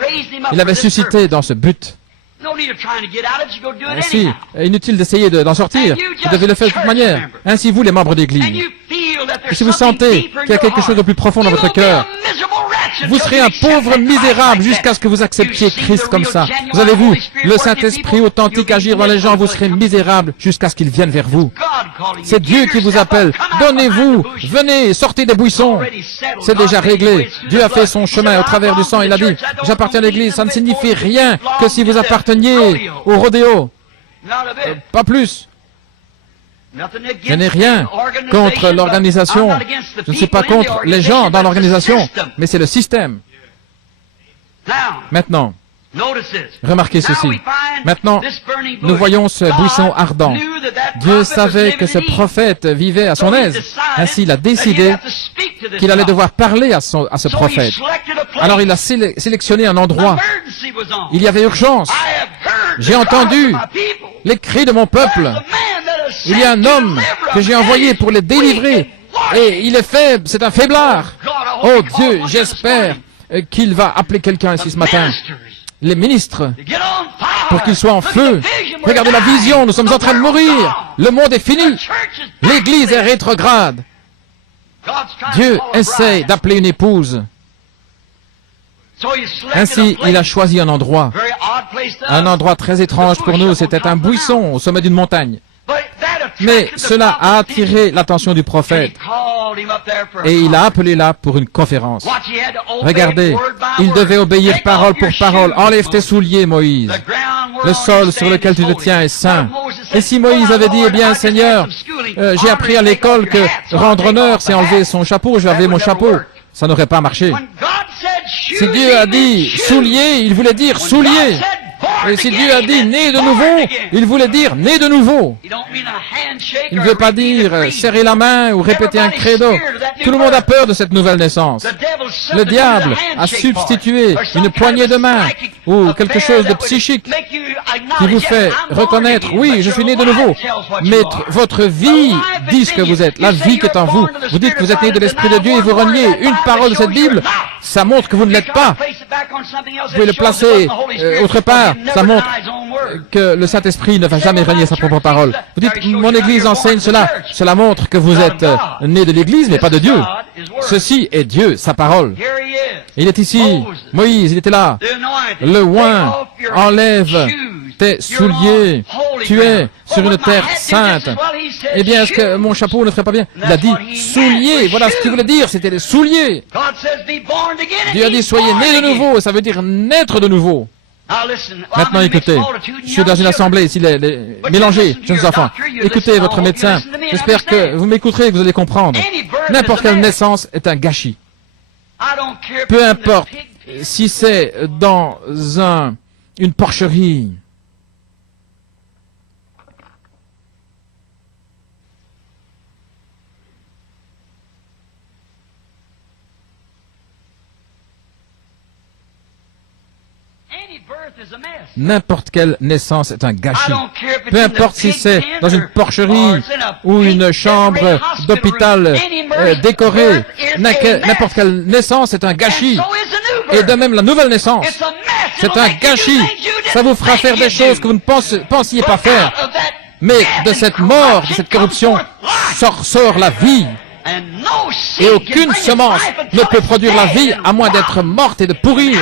Il l'avait suscité dans ce but. Ainsi, inutile d'essayer d'en sortir. Vous devez le faire de toute manière. Ainsi, vous, les membres d'église, et si vous sentez qu'il y a quelque chose de plus profond dans votre cœur, vous serez un pauvre misérable jusqu'à ce que vous acceptiez Christ comme ça. Vous avez vu le Saint-Esprit authentique agir dans les gens, vous serez misérable jusqu'à ce qu'il vienne vers vous. C'est Dieu qui vous appelle. Donnez-vous, venez, sortez des buissons. C'est déjà réglé. Dieu a fait son chemin au travers du sang. Il a dit, j'appartiens à l'église. Ça ne signifie rien que si vous apparteniez au rodéo. Pas plus. Je n'ai rien contre l'organisation. Je ne suis pas contre les gens dans l'organisation, mais c'est le système. Maintenant, remarquez ceci. Maintenant, nous voyons ce buisson ardent. Dieu savait que ce prophète vivait à son aise. Ainsi, il a décidé qu'il allait devoir parler à ce prophète. Alors, il a sélectionné un endroit. Il y avait urgence. J'ai entendu les cris de mon peuple. Il y a un homme que j'ai envoyé pour les délivrer. Et il est faible, c'est un faiblard. Oh Dieu, j'espère qu'il va appeler quelqu'un ici ce matin. Les ministres, pour qu'ils soient en feu. Regardez la vision, nous sommes en train de mourir. Le monde est fini. L'Église est rétrograde. Dieu essaie d'appeler une épouse. Ainsi, il a choisi un endroit très étrange pour nous. C'était un buisson au sommet d'une montagne. Mais cela a attiré l'attention du prophète. Et il a appelé là pour une conférence. Regardez, il devait obéir parole pour parole. Enlève tes souliers, Moïse. Le sol sur lequel tu te tiens est saint. Et si Moïse avait dit, eh bien, Seigneur, j'ai appris à l'école que rendre honneur, c'est enlever son chapeau, je vais enlever mon chapeau. Ça n'aurait pas marché. Si Dieu a dit souliers, il voulait dire souliers. Et si Dieu a dit né de nouveau, il voulait dire né de nouveau. Il ne veut pas dire serrer la main ou répéter un credo. Tout le monde a peur de cette nouvelle naissance. Le diable a substitué une poignée de main ou quelque chose de psychique qui vous fait reconnaître, oui, je suis né de nouveau. Mais votre vie dit ce que vous êtes, la vie qui est en vous. Vous dites que vous êtes né de l'Esprit de Dieu et vous reniez une parole de cette Bible, ça montre que vous ne l'êtes pas. Vous pouvez le placer autre part. Ça montre que le Saint-Esprit ne va jamais renier sa propre parole. Vous dites, mon Église enseigne cela. Cela montre que vous êtes né de l'Église, mais pas de Dieu. Ceci est Dieu, sa parole. Il est ici. Moïse, il était là. Le oint, enlève tes souliers. Tu es sur une terre sainte. Eh bien, est-ce que mon chapeau ne ferait pas bien? Il a dit souliers. Voilà ce qu'il voulait dire. C'était les souliers. Dieu a dit, soyez nés de nouveau. Ça veut dire naître de nouveau. Maintenant, écoutez, je suis dans une assemblée ici, mélangés, jeunes enfants. Écoutez votre médecin. J'espère que vous m'écouterez et que vous allez comprendre. N'importe quelle naissance est un gâchis. Peu importe si c'est dans une porcherie. N'importe quelle naissance est un gâchis. Peu importe si c'est dans une porcherie ou une chambre d'hôpital décorée, n'importe quelle naissance est un gâchis. Et de même la nouvelle naissance, c'est un gâchis. Ça vous fera faire des choses que vous ne pensiez pas faire. Mais de cette mort, de cette corruption, sort la vie. Et aucune semence ne peut produire la vie à moins d'être morte et de pourrir.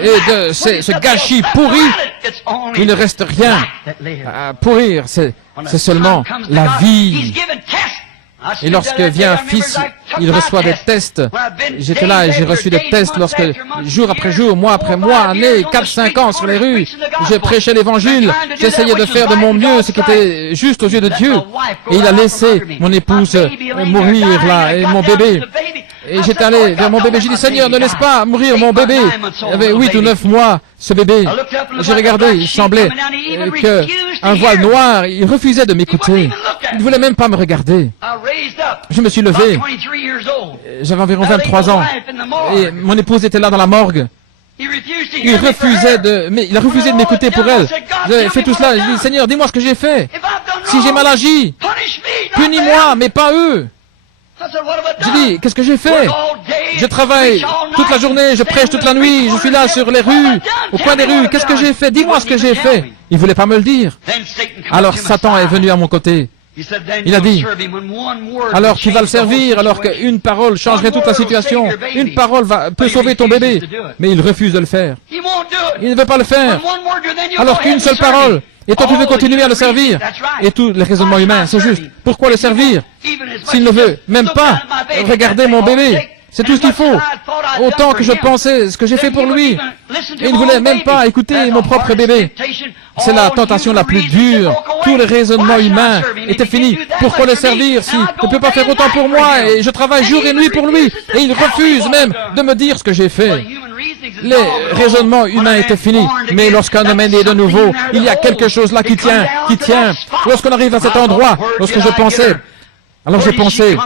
Et de ce gâchis pourri, il ne reste rien à pourrir. C'est seulement la vie. Et lorsque vient un fils, il reçoit des tests. J'étais là et j'ai reçu des tests lorsque, jour après jour, mois après mois, années, 4-5 ans sur les rues, j'ai prêché l'évangile, j'essayais de faire de mon mieux ce qui était juste aux yeux de Dieu. Et il a laissé mon épouse mourir là, et mon bébé. Et j'étais allé vers mon bébé, j'ai dit, Seigneur, ne laisse pas mourir mon bébé. Il avait 8 ou 9 mois, ce bébé. J'ai regardé, il semblait qu'un voile noir, il refusait de m'écouter. Il ne voulait même pas me regarder. Je me suis levé. J'avais environ 23 ans. Et mon épouse était là dans la morgue. Il refusait de m'écouter pour elle. J'ai fait tout cela. J'ai dit, Seigneur, dis-moi ce que j'ai fait. Si j'ai mal agi, punis-moi, mais pas eux. J'ai dit, qu'est-ce que j'ai fait? Je travaille toute la journée, je prêche toute la nuit, je suis là sur les rues, au coin des rues. Qu'est-ce que j'ai fait? Dis-moi ce que j'ai fait. Il ne voulait pas me le dire. Alors Satan est venu à mon côté. Il a dit, alors tu vas le servir, alors qu'une parole changerait toute la situation. Une parole peut sauver ton bébé. Mais il refuse de le faire. Il ne veut pas le faire. Alors qu'une seule parole. Et toi, tu veux continuer à le servir. Et tous les raisonnements humains, c'est juste. Pourquoi le servir s'il ne veut même pas regarder mon bébé? C'est tout ce qu'il faut. Autant que je pensais ce que j'ai fait pour lui. Et il ne voulait même pas écouter mon propre bébé. C'est la tentation la plus dure. Tous les raisonnements humains étaient finis. Pourquoi le servir s'il ne peut pas faire autant pour moi? Et je travaille jour et nuit pour lui. Et il refuse même de me dire ce que j'ai fait. Les raisonnements humains étaient finis. Mais lorsqu'un homme est né de nouveau, il y a quelque chose là qui tient. Lorsqu'on arrive à cet endroit, lorsque je pensais, alors j'ai pensé,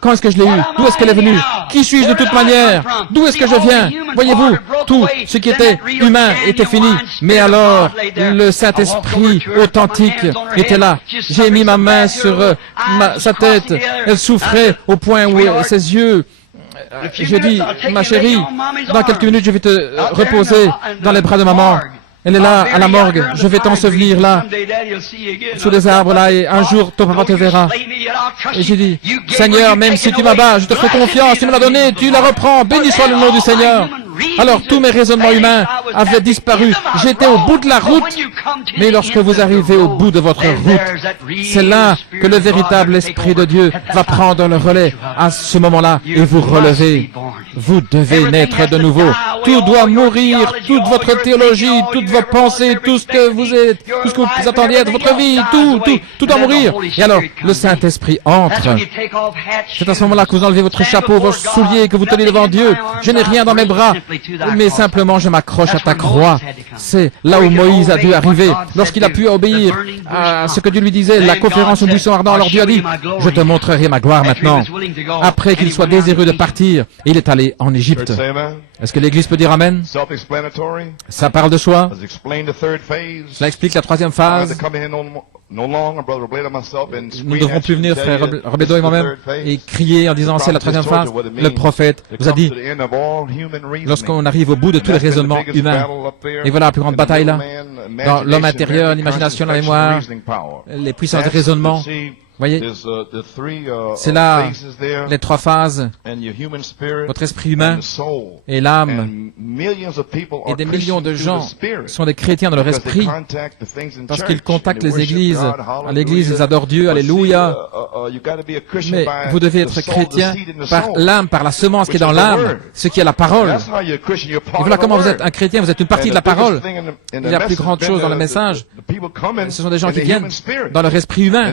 quand est-ce que je l'ai eu? D'où est-ce qu'elle est venue? Qui suis-je de toute manière? D'où est-ce que je viens? Voyez-vous, tout ce qui était humain était fini. Mais alors, le Saint-Esprit authentique était là. J'ai mis ma main sur sa tête. Elle souffrait au point où ses yeux... J'ai dit, ma chérie, dans quelques minutes, je vais te reposer dans les bras de maman. Elle est là, à la morgue. Je vais t'ensevelir là, sous les arbres là, et un jour, ton papa te verra. Et j'ai dit, Seigneur, même si tu m'abats, je te ferai confiance, tu me l'as donné, tu la reprends, béni soit le nom du Seigneur. Alors tous mes raisonnements humains avaient disparu. J'étais au bout de la route. Mais lorsque vous arrivez au bout de votre route, c'est là que le véritable Esprit de Dieu va prendre le relais à ce moment-là et vous relever. Vous devez naître de nouveau. Tout doit mourir, toute votre théologie, toutes vos pensées, tout ce que vous êtes, tout ce que vous attendiez être votre vie, tout doit mourir. Et alors, le Saint-Esprit entre. C'est à ce moment-là que vous enlevez votre chapeau, vos souliers, que vous tenez devant Dieu. Je n'ai rien dans mes bras, mais simplement je m'accroche à ta croix. C'est là où Moïse a dû arriver. Lorsqu'il a pu obéir à ce que Dieu lui disait, la conférence au buisson ardent, alors Dieu a dit, je te montrerai ma gloire maintenant. Après qu'il soit désireux de partir, il est allé en Égypte. Est-ce que l'Église peut dire Amen? Ça parle de soi. Cela explique la troisième phase. Nous ne devrons plus venir, frère Robledo et moi-même, et crier en disant c'est la troisième phase. Le prophète vous a dit, lorsqu'on arrive au bout de tous les raisonnements humains, et voilà la plus grande bataille là, dans l'homme intérieur, l'imagination, la mémoire, les puissances de raisonnement. Voyez, c'est là les trois phases, votre esprit humain et l'âme. Et des millions de gens sont des chrétiens dans leur esprit parce qu'ils contactent les églises. À l'église, ils adorent Dieu, alléluia. Mais vous devez être chrétien par l'âme, par la semence qui est dans l'âme, ce qui est la parole. Et voilà comment vous êtes un chrétien, vous êtes une partie de la parole. Il y a plus grande chose dans le message. Ce sont des gens qui viennent dans leur esprit humain.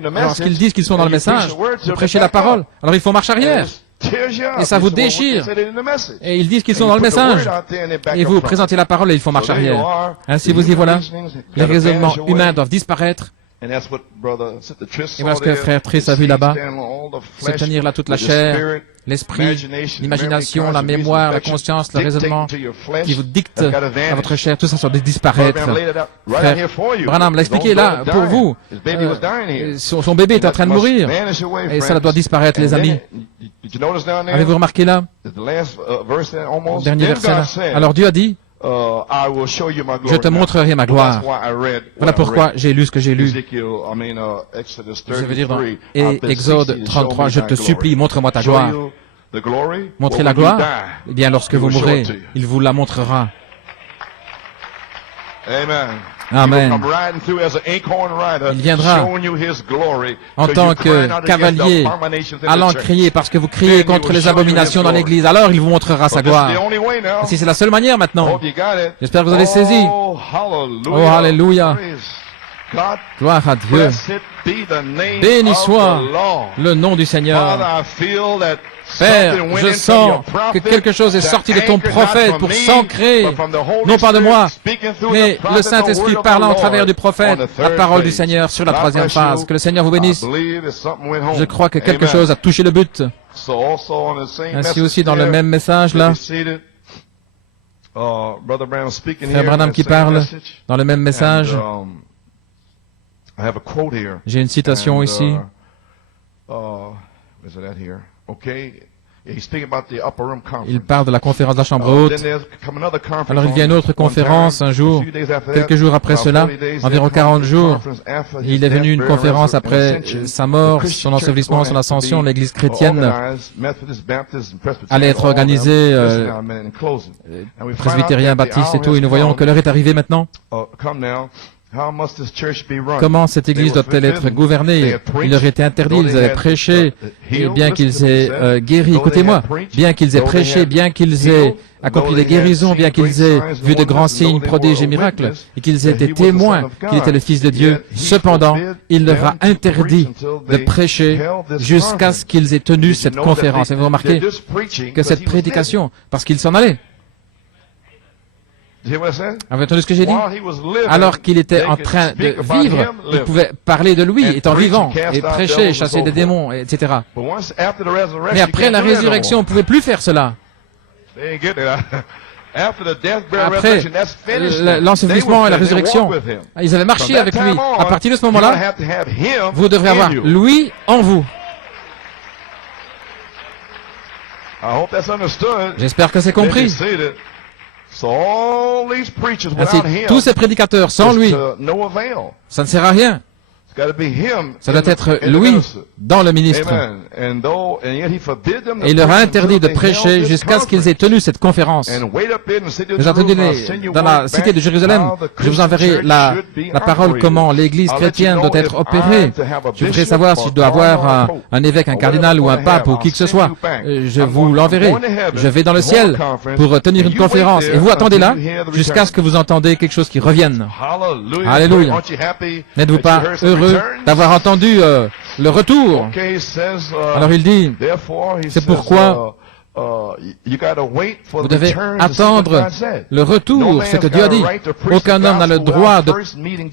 Lorsqu'ils disent qu'ils sont dans le message, vous prêchez la parole, alors il faut marche arrière. Et ça vous déchire. Et ils disent qu'ils sont dans le message. Et vous présentez la parole et ils font marche arrière. Ainsi vous y voilà. Les raisonnements humains doivent disparaître. Et voilà ce que frère Triss a vu là-bas. Se tenir là toute la chair, l'esprit, l'imagination, la mémoire, la conscience, le raisonnement qui vous dicte à votre chair, tout ça doit disparaître. Frère Branham l'a expliqué là, pour vous. Son bébé est en train de mourir. Et ça doit disparaître, les amis. Avez-vous remarqué là? Dernier verset là. Alors Dieu a dit, je te montrerai ma gloire. Voilà pourquoi j'ai lu ce que j'ai lu. Je veux dire dans Exode 33, je te supplie, montre-moi ta gloire. Montrez la gloire? Eh bien, lorsque vous mourrez, il vous la montrera. Amen. Il viendra en tant que cavalier allant crier parce que vous criez contre les abominations dans l'église. Alors il vous montrera sa gloire. Et si c'est la seule manière maintenant. J'espère que vous avez saisi. Oh, alléluia. Gloire à Dieu. Béni soit le nom du Seigneur. Père, je sens que quelque chose est sorti de ton prophète pour s'ancrer, non pas de moi, mais le Saint-Esprit parlant au travers du prophète, la parole du Seigneur sur la troisième phase. Que le Seigneur vous bénisse. Je crois que quelque chose a touché le but. Ainsi aussi dans le même message là, Frère Branham qui parle dans le même message. J'ai une citation ici. Il parle de la conférence de la chambre haute. Alors il y a une autre conférence un jour, quelques jours après cela, environ 40 jours. Il est venu une conférence après sa mort, son ensevelissement, son ascension. L'église chrétienne allait être organisée, presbytérien, baptiste et tout. Et nous voyons que l'heure est arrivée maintenant. Comment cette église doit-elle être gouvernée? Il leur était interdit, ils avaient prêché, et bien qu'ils aient guéri, écoutez-moi, bien qu'ils aient prêché, bien qu'ils aient accompli des guérisons, bien qu'ils aient vu de grands signes, prodiges et miracles, et qu'ils aient été témoins qu'il était le Fils de Dieu, cependant, il leur a interdit de prêcher jusqu'à ce qu'ils aient tenu cette conférence. Et vous remarquez que cette prédication, parce qu'ils s'en allaient, avez-vous entendu ce que j'ai dit? Alors qu'il était en train de vivre, il pouvait parler de lui, étant vivant, et prêcher, chasser des démons, etc. Mais après la résurrection, on ne pouvait plus faire cela. Après l'ensevelissement et la résurrection, ils avaient marché avec lui. À partir de ce moment-là, vous devrez avoir lui en vous. J'espère que c'est compris. Ainsi, tous ces prédicateurs sans lui, ça ne sert à rien. Ça doit être lui dans le ministre. Et il leur a interdit de prêcher jusqu'à ce qu'ils aient tenu cette conférence. J'ai entendu dans la cité de Jérusalem, je vous enverrai la parole comment l'église chrétienne doit être opérée. Je voudrais savoir si je dois avoir un évêque, un cardinal ou un pape ou qui que ce soit. Je vous l'enverrai. Je vais dans le ciel pour tenir une conférence. Et vous attendez là jusqu'à ce que vous entendez quelque chose qui revienne. Alléluia. N'êtes-vous pas heureux d'avoir entendu le retour? Alors il dit, c'est pourquoi vous devez attendre le retour, ce que Dieu a dit. Aucun homme n'a le droit de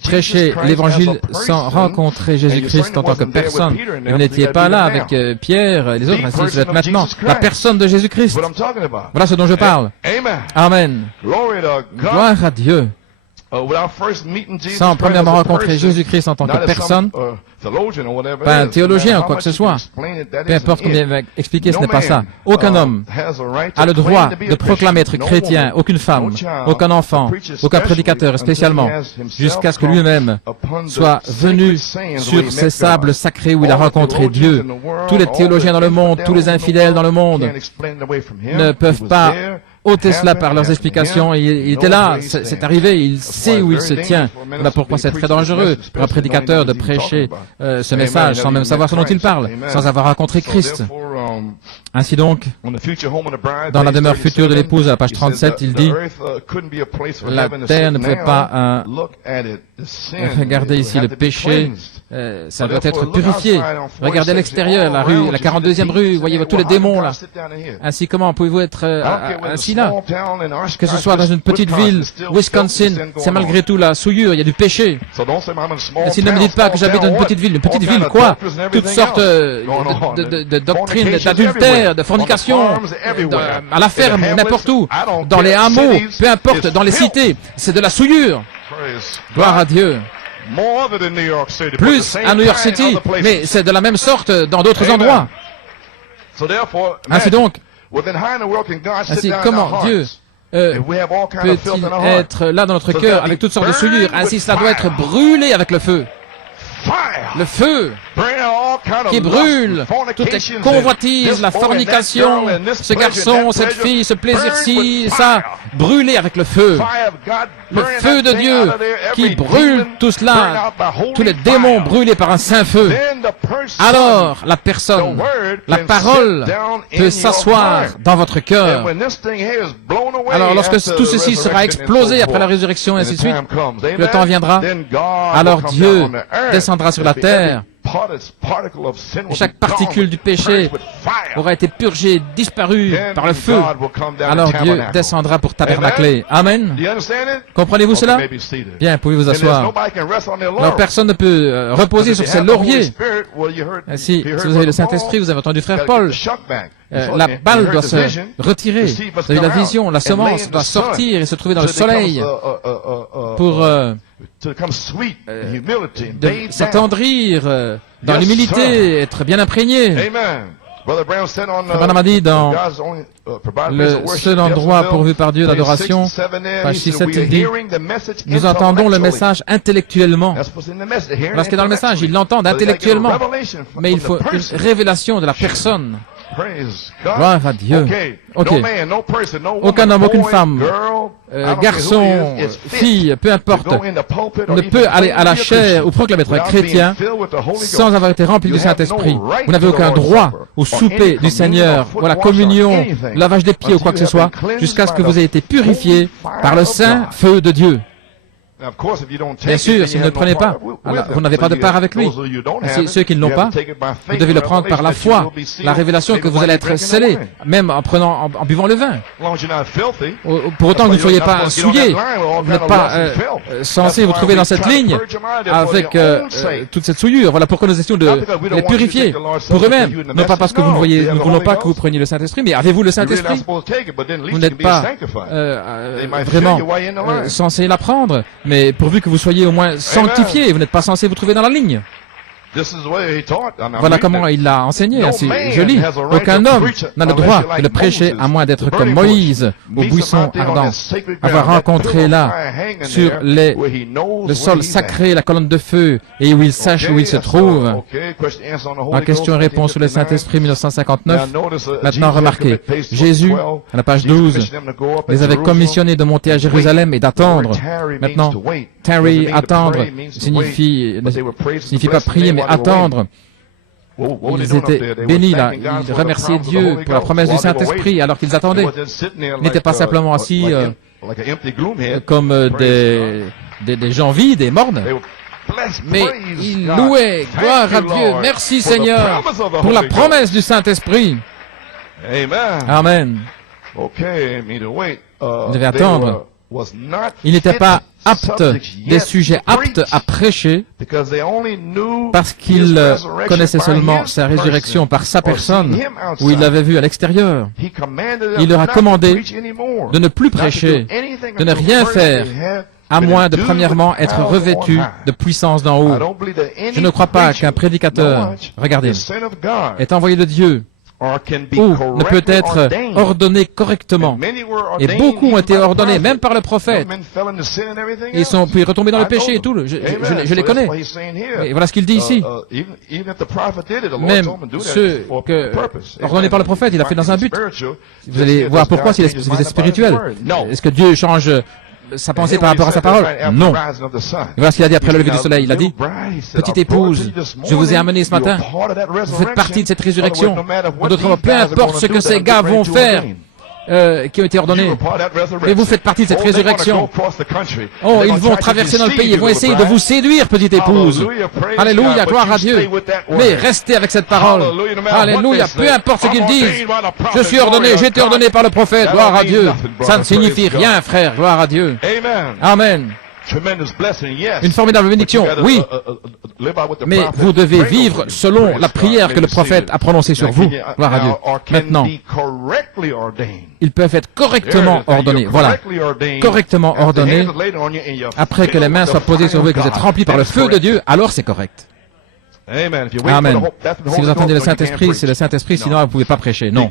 prêcher l'évangile sans rencontrer Jésus-Christ en tant que personne. Et vous n'étiez pas là avec Pierre et les autres, ainsi vous êtes maintenant la personne de Jésus-Christ. Voilà ce dont je parle. Amen. Gloire à Dieu. Sans premièrement rencontrer Jésus-Christ en tant que personne, pas un théologien ou quoi que ce soit, peu importe combien il va expliquer, ce n'est pas ça. Aucun homme a le droit de proclamer être chrétien, aucune femme, aucun enfant, aucun prédicateur, spécialement, jusqu'à ce que lui-même soit venu sur ces sables sacrés où il a rencontré Dieu. Tous les théologiens dans le monde, tous les infidèles dans le monde ne peuvent pas ôter cela par leurs explications. Il était là, c'est arrivé, il sait où il se tient. Voilà pourquoi c'est très dangereux pour un prédicateur de prêcher ce message sans même savoir ce dont il parle, sans avoir rencontré Christ. Ainsi donc, dans la demeure future de l'épouse, à la page 37, il dit, la terre ne peut pas regarder ici le péché, ça doit être purifié. Regardez à l'extérieur, la rue, la 42e rue, voyez tous les démons là. Ainsi, comment pouvez-vous être ainsi là? Que ce soit dans une petite ville, Wisconsin, c'est malgré tout la souillure, il y a du péché. Ainsi, ne me dites pas que j'habite dans une petite ville quoi? Toutes sortes de doctrines, d'adultère, de fornication, à la ferme, n'importe où, dans les hameaux, peu importe, dans les cités, c'est de la souillure. Gloire à Dieu. Plus à New York City, mais c'est de la même sorte dans d'autres endroits. Ainsi donc, comment Dieu peut-il être là dans notre cœur avec toutes sortes de souillures? Ainsi, cela doit être brûlé avec le feu. le feu qui brûle toutes les convoitises, la fornication, ce garçon, cette fille, ce plaisir-ci, ça, brûlez avec le feu. Le feu de Dieu qui brûle tout cela, tous les démons brûlés par un saint feu. Alors, la personne, la parole peut s'asseoir dans votre cœur. Alors, lorsque tout ceci sera explosé après la résurrection et ainsi de suite, le temps viendra, alors Dieu descendra sur la terre. Et chaque particule du péché aura été purgée, disparue par le feu. Alors Dieu descendra pour tabernacler. Amen. Comprenez-vous cela? Bien, pouvez vous asseoir. Alors personne ne peut reposer sur ses lauriers. Si vous avez le Saint-Esprit, vous avez entendu frère Paul. La balle doit se retirer. Vous avez la vision, la semence doit sortir et se trouver dans le soleil pour s'attendrir dans l'humilité, être bien imprégné. Branham a dit dans le seul endroit pourvu par Dieu d'adoration, page 6-7, il dit, nous entendons le message intellectuellement. Parce que dans le message, ils l'entendent intellectuellement, mais il faut une révélation de la personne. Gloire à Dieu. Ok. Aucun homme, aucune femme, garçon, fille, peu importe, ne peut aller à la chaire ou proclamer être chrétien sans avoir été rempli du Saint-Esprit. Vous n'avez aucun droit au souper du Seigneur, ou à la communion, au lavage des pieds ou quoi que ce soit, jusqu'à ce que vous ayez été purifié par le saint feu de Dieu. Bien sûr, si vous ne le prenez pas, alors vous n'avez pas de part avec lui. Ceux qui ne l'ont pas, vous devez le prendre par la foi, la révélation que vous allez être scellé, même en buvant le vin. Pour autant que vous ne soyez pas souillé, vous n'êtes pas censé vous trouver dans cette ligne avec toute cette souillure. Voilà pourquoi nous essayons de les purifier pour eux-mêmes. Non pas parce que vous ne voyez, nous ne voulons pas que vous preniez le Saint-Esprit, mais avez-vous le Saint-Esprit? Vous n'êtes pas vraiment censé l'apprendre. Mais pourvu que vous soyez au moins sanctifié, vous n'êtes pas censé vous trouver dans la ligne. Voilà comment il l'a enseigné, ainsi je lis. Aucun homme n'a le droit de le prêcher à moins d'être comme Moïse au buisson ardent, avoir rencontré là, sur le sol sacré, la colonne de feu, et où il sache où il se trouve. En question et réponse sur le Saint-Esprit 1959. Maintenant remarquez, Jésus, à la page 12, les avait commissionnés de monter à Jérusalem et d'attendre. Maintenant, tarry, attendre, ne signifie pas prier, mais attendre. Ils étaient bénis là, ils remerciaient Dieu pour la promesse du Saint-Esprit alors qu'ils attendaient. Ils n'étaient pas simplement assis comme des gens vides et mornes, mais ils louaient, gloire à Dieu, merci Seigneur pour la promesse du Saint-Esprit. Amen. Vous devez attendre. Ils n'étaient pas aptes, des sujets aptes à prêcher, parce qu'ils connaissaient seulement sa résurrection par sa personne, ou ils l'avaient vu à l'extérieur. Il leur a commandé de ne plus prêcher, de ne rien faire, à moins de premièrement être revêtu de puissance d'en haut. Je ne crois pas qu'un prédicateur, regardez, est envoyé de Dieu, ou ne peut être ordonné correctement. Et beaucoup ont été ordonnés, même par le prophète. Ils sont puis retombés dans le péché et tout. Je les connais. Et voilà ce qu'il dit ici. Même ceux ordonnés par le prophète, il a fait dans un but. Vous allez voir pourquoi si vous êtes spirituel. Est-ce que Dieu change sa pensée par rapport à sa parole? Non. Et voilà ce qu'il a dit après le lever du soleil. Il a dit, petite épouse, je vous ai amené ce matin, vous faites partie de cette résurrection. D'autres mots, peu importe ce que ces gars vont faire, qui ont été ordonnés, et vous faites partie de cette résurrection. Oh, ils vont traverser dans le pays, ils vont essayer de vous séduire, petite épouse. Alléluia, gloire à Dieu. Mais restez avec cette parole. Alléluia, peu importe ce qu'ils disent. Je suis ordonné, j'ai été ordonné par le prophète, gloire à Dieu. Ça ne signifie rien, frère, gloire à Dieu. Amen. Une formidable bénédiction, oui, mais vous devez vivre selon la prière que le prophète a prononcée sur vous. Gloire à Dieu. Maintenant, ils peuvent être correctement ordonnés. Voilà, correctement ordonnés. Après que les mains soient posées sur vous et que vous êtes remplis par le feu de Dieu, alors c'est correct. Amen. Si vous attendez le Saint-Esprit, c'est le Saint-Esprit, sinon vous ne pouvez pas prêcher. Non.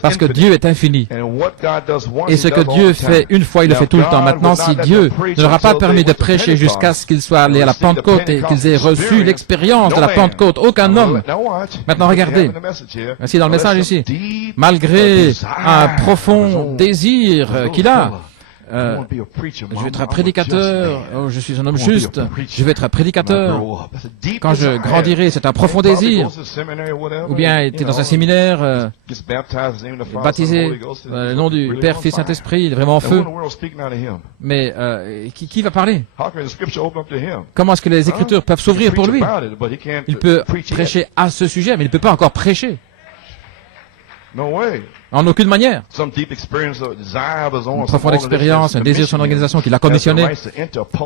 Parce que Dieu est infini. Et ce que Dieu fait une fois, il le fait tout le temps. Maintenant, si Dieu ne leur a pas permis de prêcher jusqu'à ce qu'ils soient allés à la Pentecôte et qu'ils aient reçu l'expérience de la Pentecôte, aucun homme. Maintenant, regardez. Ainsi, dans le message ici, malgré un profond désir qu'il a, je vais être un prédicateur, oh, je suis un homme juste, je vais être un prédicateur. Quand je grandirai, c'est un profond désir. Ou bien était dans un séminaire, baptisé, le nom du Père, Fils, Saint-Esprit, il est vraiment en feu. Mais qui va parler? Comment est-ce que les Écritures peuvent s'ouvrir pour lui? Il peut prêcher à ce sujet, mais il ne peut pas encore prêcher. En aucune manière. Une profonde expérience, un désir de son organisation qui l'a commissionné.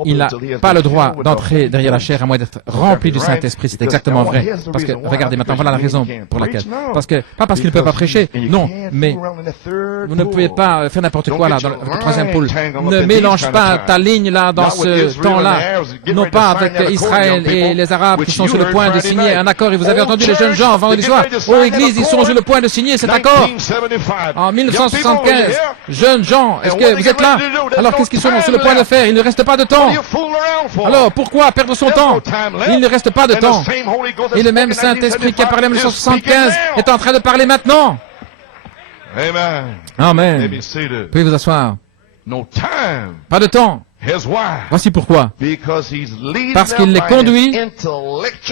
Il n'a pas le droit d'entrer derrière la chair à moins d'être rempli du Saint-Esprit. C'est exactement vrai. Parce que, regardez maintenant, voilà la raison pour laquelle. Parce que, pas parce qu'il ne peut pas prêcher, non, mais vous ne pouvez pas faire n'importe quoi là, dans le troisième pôle. Ne mélange pas ta ligne là, dans ce temps-là. Non pas avec Israël et les Arabes qui sont sur le point de signer un accord. Et vous avez entendu les jeunes gens vendredi soir, aux églises, ils sont sur le point de signer cet accord. En 1975, jeunes gens, est-ce que vous êtes là? Alors qu'est-ce qu'ils sont sur le point de faire? Il ne reste pas de temps. Alors pourquoi perdre son temps? Il ne reste pas de temps. Et le même Saint-Esprit qui a parlé en 1975 est en train de parler maintenant. Amen. Pouvez vous asseoir. Pas de temps. Voici pourquoi. Parce qu'il les conduit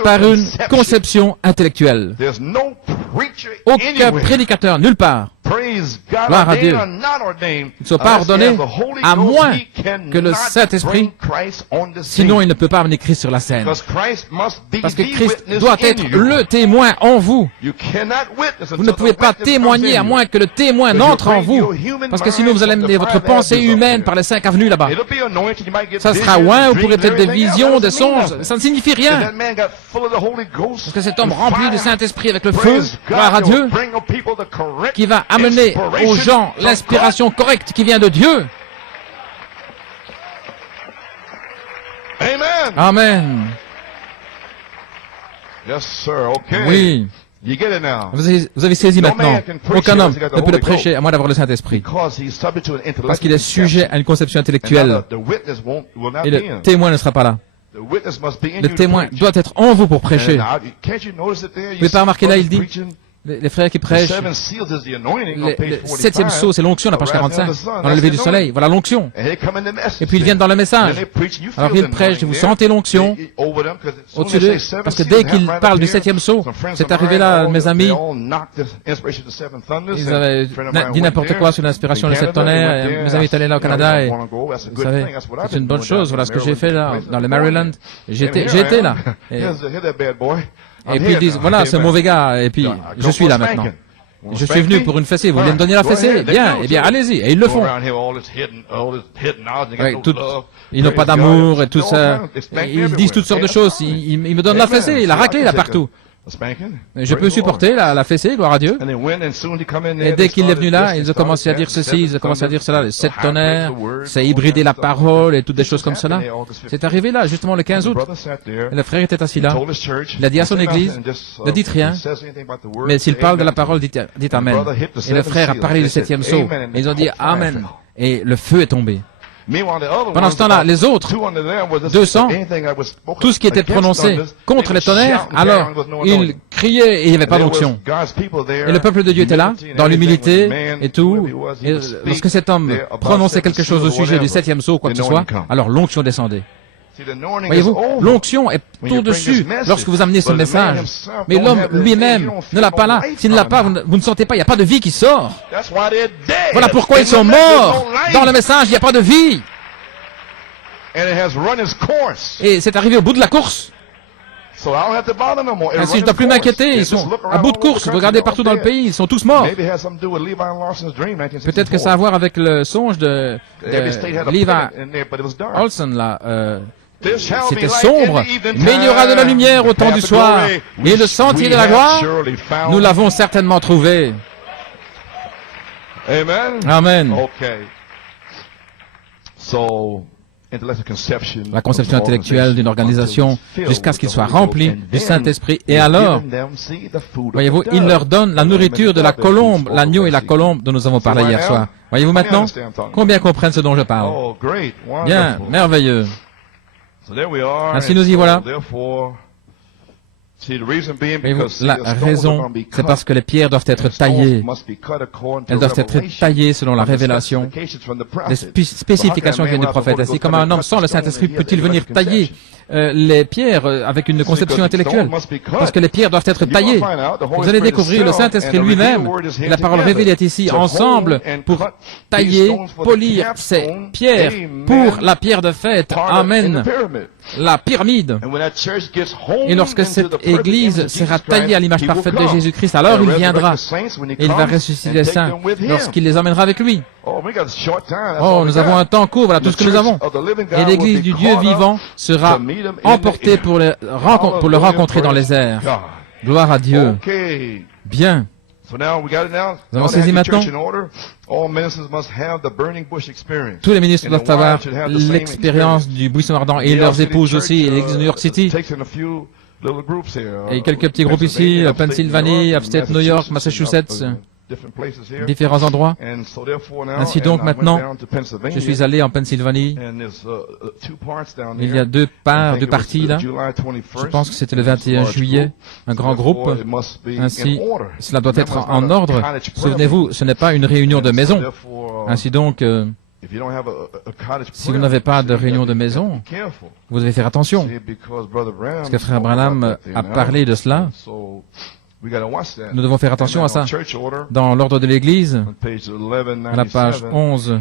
par une conception intellectuelle. Aucun prédicateur, nulle part, gloire à Dieu, ne soit pas ordonné à moins que le Saint-Esprit, sinon il ne peut pas amener Christ sur la scène. Parce que Christ doit être le témoin en vous. Vous ne pouvez pas témoigner à moins que le témoin n'entre en vous. Parce que sinon vous allez amener votre pensée humaine par les 5 avenues là-bas. Ça sera loin, vous pourrez peut-être des visions, des songes, ça ne signifie rien. Parce que cet homme rempli du Saint-Esprit avec le feu, gloire à Dieu, qui va amener aux gens l'inspiration correcte qui vient de Dieu. Amen. Oui. Vous avez saisi maintenant. Aucun homme ne peut le prêcher à moins d'avoir le Saint-Esprit. Parce qu'il est sujet à une conception intellectuelle. Et le témoin ne sera pas là. Le témoin doit être en vous pour prêcher. Vous ne pouvez pas remarquer là, il dit, les frères qui prêchent, le 7e sceau, c'est l'onction, la page 45, dans le lever du soleil, voilà l'onction. Et puis ils viennent dans le message. Alors ils prêchent, vous sentez l'onction au-dessus d'eux, parce que dès qu'ils parlent du 7e sceau, c'est arrivé là, mes amis, ils avaient dit n'importe quoi sur l'inspiration des 7 tonnerres, mes amis étaient allés là au Canada, et vous savez, c'est une bonne chose, voilà ce que j'ai fait là, dans le Maryland, j'ai été là. Et puis ils disent, voilà, ce mauvais gars, et puis je suis là maintenant. Je suis venu pour une fessée, vous voulez me donner la fessée? Bien, eh bien, allez-y. Et ils le font. Ouais, ils n'ont pas d'amour et tout ça. Ils disent toutes sortes de choses. Ils me donnent la fessée, la raclée là partout. Je peux supporter la fessée, gloire à Dieu. Et dès qu'il est venu là, ils ont commencé à dire ceci, ils ont commencé à dire cela, les 7 tonnerres, c'est hybrider la parole et toutes des choses comme cela. C'est arrivé là, justement le 15 août. Et le frère était assis là. Il a dit à son église, ne dites rien, mais s'il parle de la parole, dites Amen. Et le frère a parlé du 7e sceau. Et ils ont dit Amen. Et le feu est tombé. Pendant ce temps-là, les autres, 200, tout ce qui était prononcé contre les tonnerres, alors ils criaient et il n'y avait pas d'onction. Et le peuple de Dieu était là, dans l'humilité et tout. Et lorsque cet homme prononçait quelque chose au sujet du 7e sceau, quoi que ce soit, alors l'onction descendait. Voyez-vous, l'onction est au-dessus lorsque vous amenez ce message. Mais l'homme lui-même ne l'a pas là. S'il ne l'a pas, vous ne sentez pas, il n'y a pas de vie qui sort. Voilà pourquoi ils sont morts. Dans le message, il n'y a pas de vie. Et c'est arrivé au bout de la course. Ainsi, je ne dois plus m'inquiéter, ils sont à bout de course, regardez partout dans le pays, ils sont tous morts. Peut-être que ça a à voir avec le songe de Levi Olson, là. C'était sombre, mais il y aura de la lumière au temps du soir. Et le sentier de la gloire, nous l'avons certainement trouvé. Amen. la conception intellectuelle d'une organisation jusqu'à ce qu'il soit rempli du Saint-Esprit. Et alors, voyez-vous, il leur donne la nourriture de la colombe, l'agneau et la colombe dont nous avons parlé hier soir. Voyez-vous maintenant? Combien comprennent ce dont je parle? Bien, merveilleux. Ainsi nous y voilà. La raison, c'est parce que les pierres doivent être taillées. Elles doivent être taillées selon la révélation, les spécifications qui viennent du prophète. Ainsi, comme un homme sans le Saint-Esprit peut-il venir tailler les pierres avec une conception intellectuelle? Parce que les pierres doivent être taillées. Vous allez découvrir le Saint-Esprit lui-même. La parole révélée est ici ensemble pour tailler, polir ces pierres pour la pierre de fête. Amen. La pyramide. Et lorsque cette Église sera taillée à l'image parfaite de Jésus-Christ, alors il viendra. Et il va ressusciter les saints lorsqu'il les emmènera avec lui. Oh, nous avons un temps court, voilà tout ce que nous avons. Et l'Église du Dieu vivant sera emportée pour le rencontrer dans les airs. Gloire à Dieu. Bien. Nous avons saisi maintenant. Tous les ministres doivent avoir l'expérience du buisson ardent et leurs épouses aussi, et l'Église de New York City. Et quelques petits groupes ici, Pennsylvanie, Upstate New York, Massachusetts, différents endroits. Ainsi donc maintenant, je suis allé en Pennsylvanie. Il y a deux parts du parti là. Je pense que c'était le 21 juillet, un grand groupe. Ainsi, cela doit être en ordre. Souvenez-vous, ce n'est pas une réunion de maison. Ainsi donc, si vous n'avez pas de réunion de maison, vous devez faire attention. Parce que Frère Branham a parlé de cela. Nous devons faire attention à ça. Dans l'ordre de l'Église, à la page 11,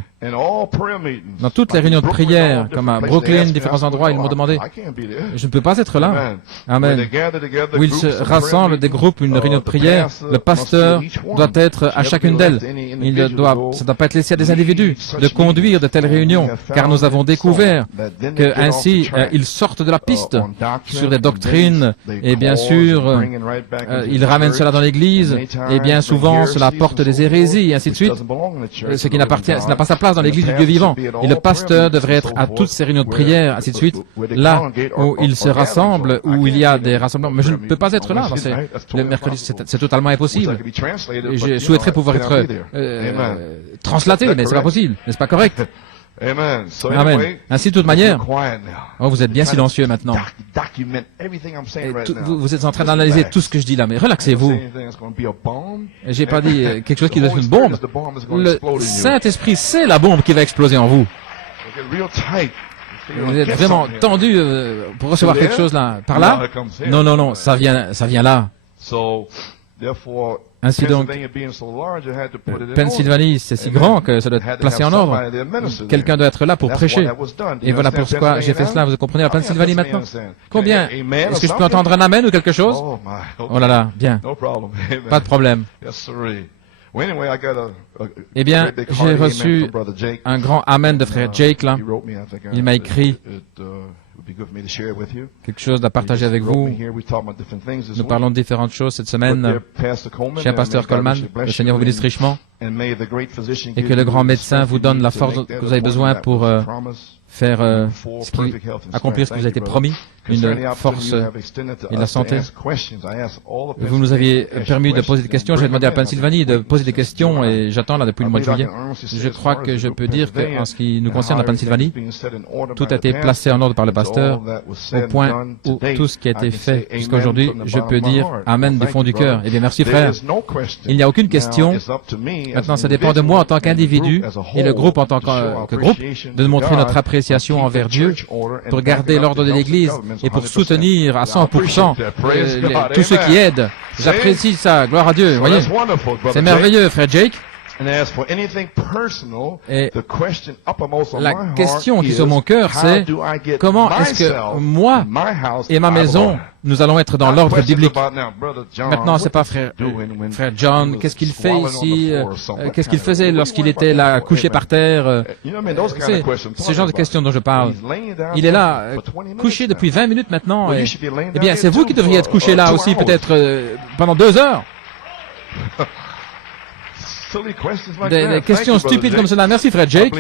dans toutes les réunions de prière, comme à Brooklyn, différents endroits, ils m'ont demandé, je ne peux pas être là. Amen. Où ils se rassemblent des groupes, une réunion de prière, le pasteur doit être à chacune d'elles. Ça ne doit pas être laissé à des individus de conduire de telles réunions, car nous avons découvert que ainsi ils sortent de la piste sur des doctrines, et bien sûr, ils ramènent cela dans l'Église, et bien souvent cela apporte des hérésies, et ainsi de suite, ce qui n'a pas sa place dans l'Église du Dieu vivant. Et le pasteur devrait être à toutes ces réunions de prière, ainsi de suite, là où ils se rassemblent, où il y a des rassemblements. Mais je ne peux pas être là, le mercredi, c'est totalement impossible. Je souhaiterais pouvoir être translaté, mais c'est pas possible, n'est-ce pas correct? Amen. Amen. Ainsi, de toute manière, vous êtes bien silencieux maintenant. Vous êtes en train d'analyser tout ce que je dis là, mais relaxez-vous. J'ai pas dit quelque chose qui doit être une bombe. Le Saint-Esprit, c'est la bombe qui va exploser en vous. Vous êtes vraiment tendu pour recevoir quelque chose là. Par là? Non, non, non, ça vient là. Ainsi donc, Pennsylvanie, c'est si grand que ça doit être placé en ordre. Quelqu'un doit être là pour prêcher. Et voilà pourquoi j'ai fait cela. Vous comprenez la Pennsylvanie maintenant? Combien? Est-ce que je peux entendre un amen ou quelque chose? Oh là là, bien. Pas de problème. Eh bien, j'ai reçu un grand amen de frère Jake là. Il m'a écrit quelque chose à partager avec vous. Nous parlons de différentes choses cette semaine. Cher pasteur Coleman, le Seigneur vous bénisse richement et que le grand médecin vous donne la force que vous avez besoin pour faire accomplir ce qui vous a été promis, une force et la santé. Vous nous aviez permis de poser des questions. J'ai demandé à Pennsylvanie de poser des questions et j'attends là depuis le mois de juillet. Je crois que je peux dire qu'en ce qui nous concerne la Pennsylvanie, tout a été placé en ordre par le pasteur au point où tout ce qui a été fait jusqu'à aujourd'hui, je peux dire Amen du fond du cœur. Eh bien, merci frère. Il n'y a aucune question. Maintenant, ça dépend de moi en tant qu'individu et le groupe en tant que groupe de montrer notre appréciation envers Dieu pour garder l'ordre de l'Église et pour soutenir à 100% tous ceux qui aident. J'apprécie ça, gloire à Dieu. Voyez, c'est merveilleux, frère Jake. Et la question qui est sur mon cœur, c'est comment est-ce que moi et ma maison, nous allons être dans l'ordre biblique. Maintenant, c'est pas frère John, qu'est-ce qu'il fait ici, qu'est-ce qu'il faisait lorsqu'il était là, couché par terre. C'est ce genre de questions dont je parle. Il est là, couché depuis 20 minutes maintenant. Eh bien, c'est vous qui devriez être couché là aussi, peut-être pendant 2 heures. Des questions stupides comme cela. Merci, frère Jake.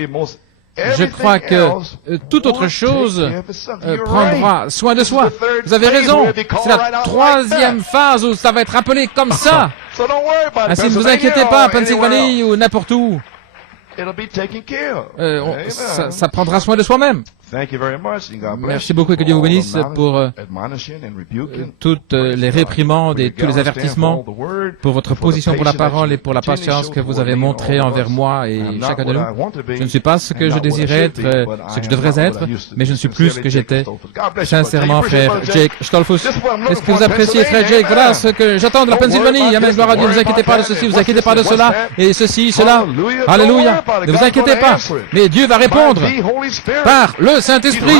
Je crois que toute autre chose prendra soin de soi. Vous avez raison. C'est la troisième phase où ça va être appelé comme ça. Ainsi, ne vous inquiétez pas, Pennsylvanie ou n'importe où. Ça prendra soin de soi-même. Merci beaucoup et que Dieu vous bénisse pour toutes les réprimandes et tous les avertissements, pour votre position pour la parole et pour la patience que vous avez montrée envers moi et chacun de nous. Je ne suis pas ce que je désirais être, ce que je devrais être, mais je ne suis plus ce que j'étais. Sincèrement, frère Jake Stolfus, est-ce que vous appréciez, frère Jake? Voilà ce que j'attends de la Pennsylvanie. Amen, gloire à Dieu. Ne vous inquiétez pas de ceci, ne vous inquiétez pas de cela, et ceci, cela. Alléluia. Ne vous inquiétez pas, mais Dieu va répondre par le Saint-Esprit.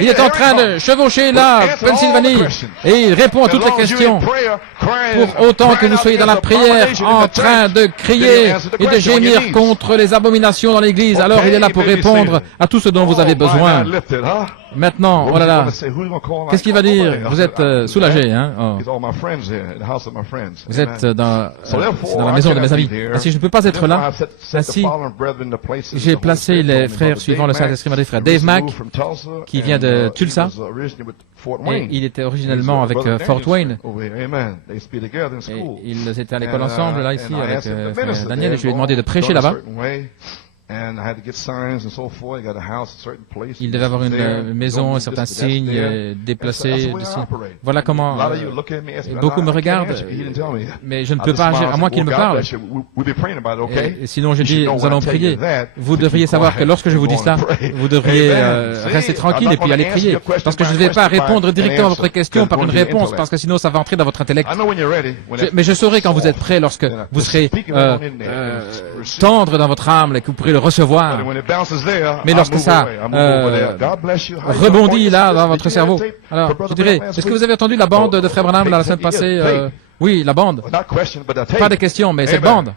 Il est en train de chevaucher la Pennsylvanie et il répond à toutes les questions. Pour autant que vous soyez dans la prière en train de crier et de gémir contre les abominations dans l'église, alors il est là pour répondre à tout ce dont vous avez besoin. Maintenant, oh là là, qu'est-ce qu'il va dire? Vous êtes soulagé, hein? Oh. Vous êtes dans la maison de mes amis. Ainsi, je ne peux pas être là. Ainsi, j'ai placé les frères suivant le Saint-Esprit, des frères Dave Mack, qui vient de Tulsa, et il était originellement avec Fort Wayne. Et ils étaient à l'école ensemble, là, ici, avec frère Daniel, et je lui ai demandé de prêcher là-bas. Il devait avoir une maison, certains signes déplacés. Voilà comment beaucoup me regardent, mais je ne peux pas agir à moins qu'ils me parlent. Et sinon je dis, nous allons prier. Vous devriez savoir que lorsque je vous dis cela, vous devriez rester tranquille et puis aller prier. Parce que je ne vais pas répondre directement à votre question par une réponse, parce que sinon ça va entrer dans votre intellect. Mais je saurai quand vous êtes prêt, lorsque vous serez tendre dans votre âme et que vous pourrez le recevoir. Mais lorsque ça rebondit là dans votre cerveau, alors je dirais, est-ce que vous avez entendu la bande de Frère Branham la semaine passée? Oui, la bande. Pas de questions, mais cette bande.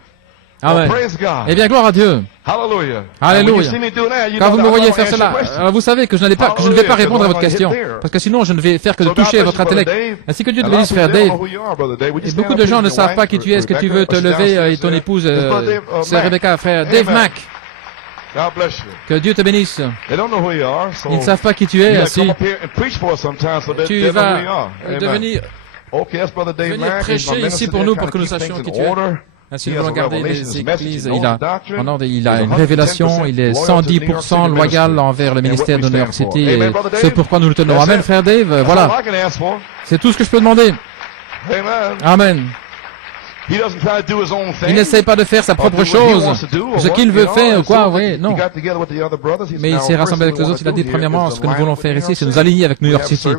Amen. Eh bien, gloire à Dieu. Alléluia. Quand vous me voyez faire cela, vous savez que je ne vais pas répondre à votre question, parce que sinon je ne vais faire que de toucher votre intellect. Ainsi que Dieu te bénisse, frère Dave. Et beaucoup de gens ne savent pas qui tu es. Est-ce que tu veux te lever et ton épouse, c'est Rebecca, frère Dave Mack. Que Dieu te bénisse. Ils ne savent pas qui tu es, ainsi tu vas venir prêcher ici pour nous, pour que nous sachions qui tu es. Ainsi, nous allons garder les églises. Il a une révélation, il est 110% loyal envers le ministère de New York City, et c'est pourquoi nous le tenons. Amen, frère Dave, voilà. C'est tout ce que je peux demander. Amen. Il n'essaie pas de faire sa propre chose, ce qu'il veut faire ou quoi, oui, non. Mais il s'est rassemblé avec les autres, il a dit premièrement, ce que nous voulons faire ici, c'est nous aligner avec New York City.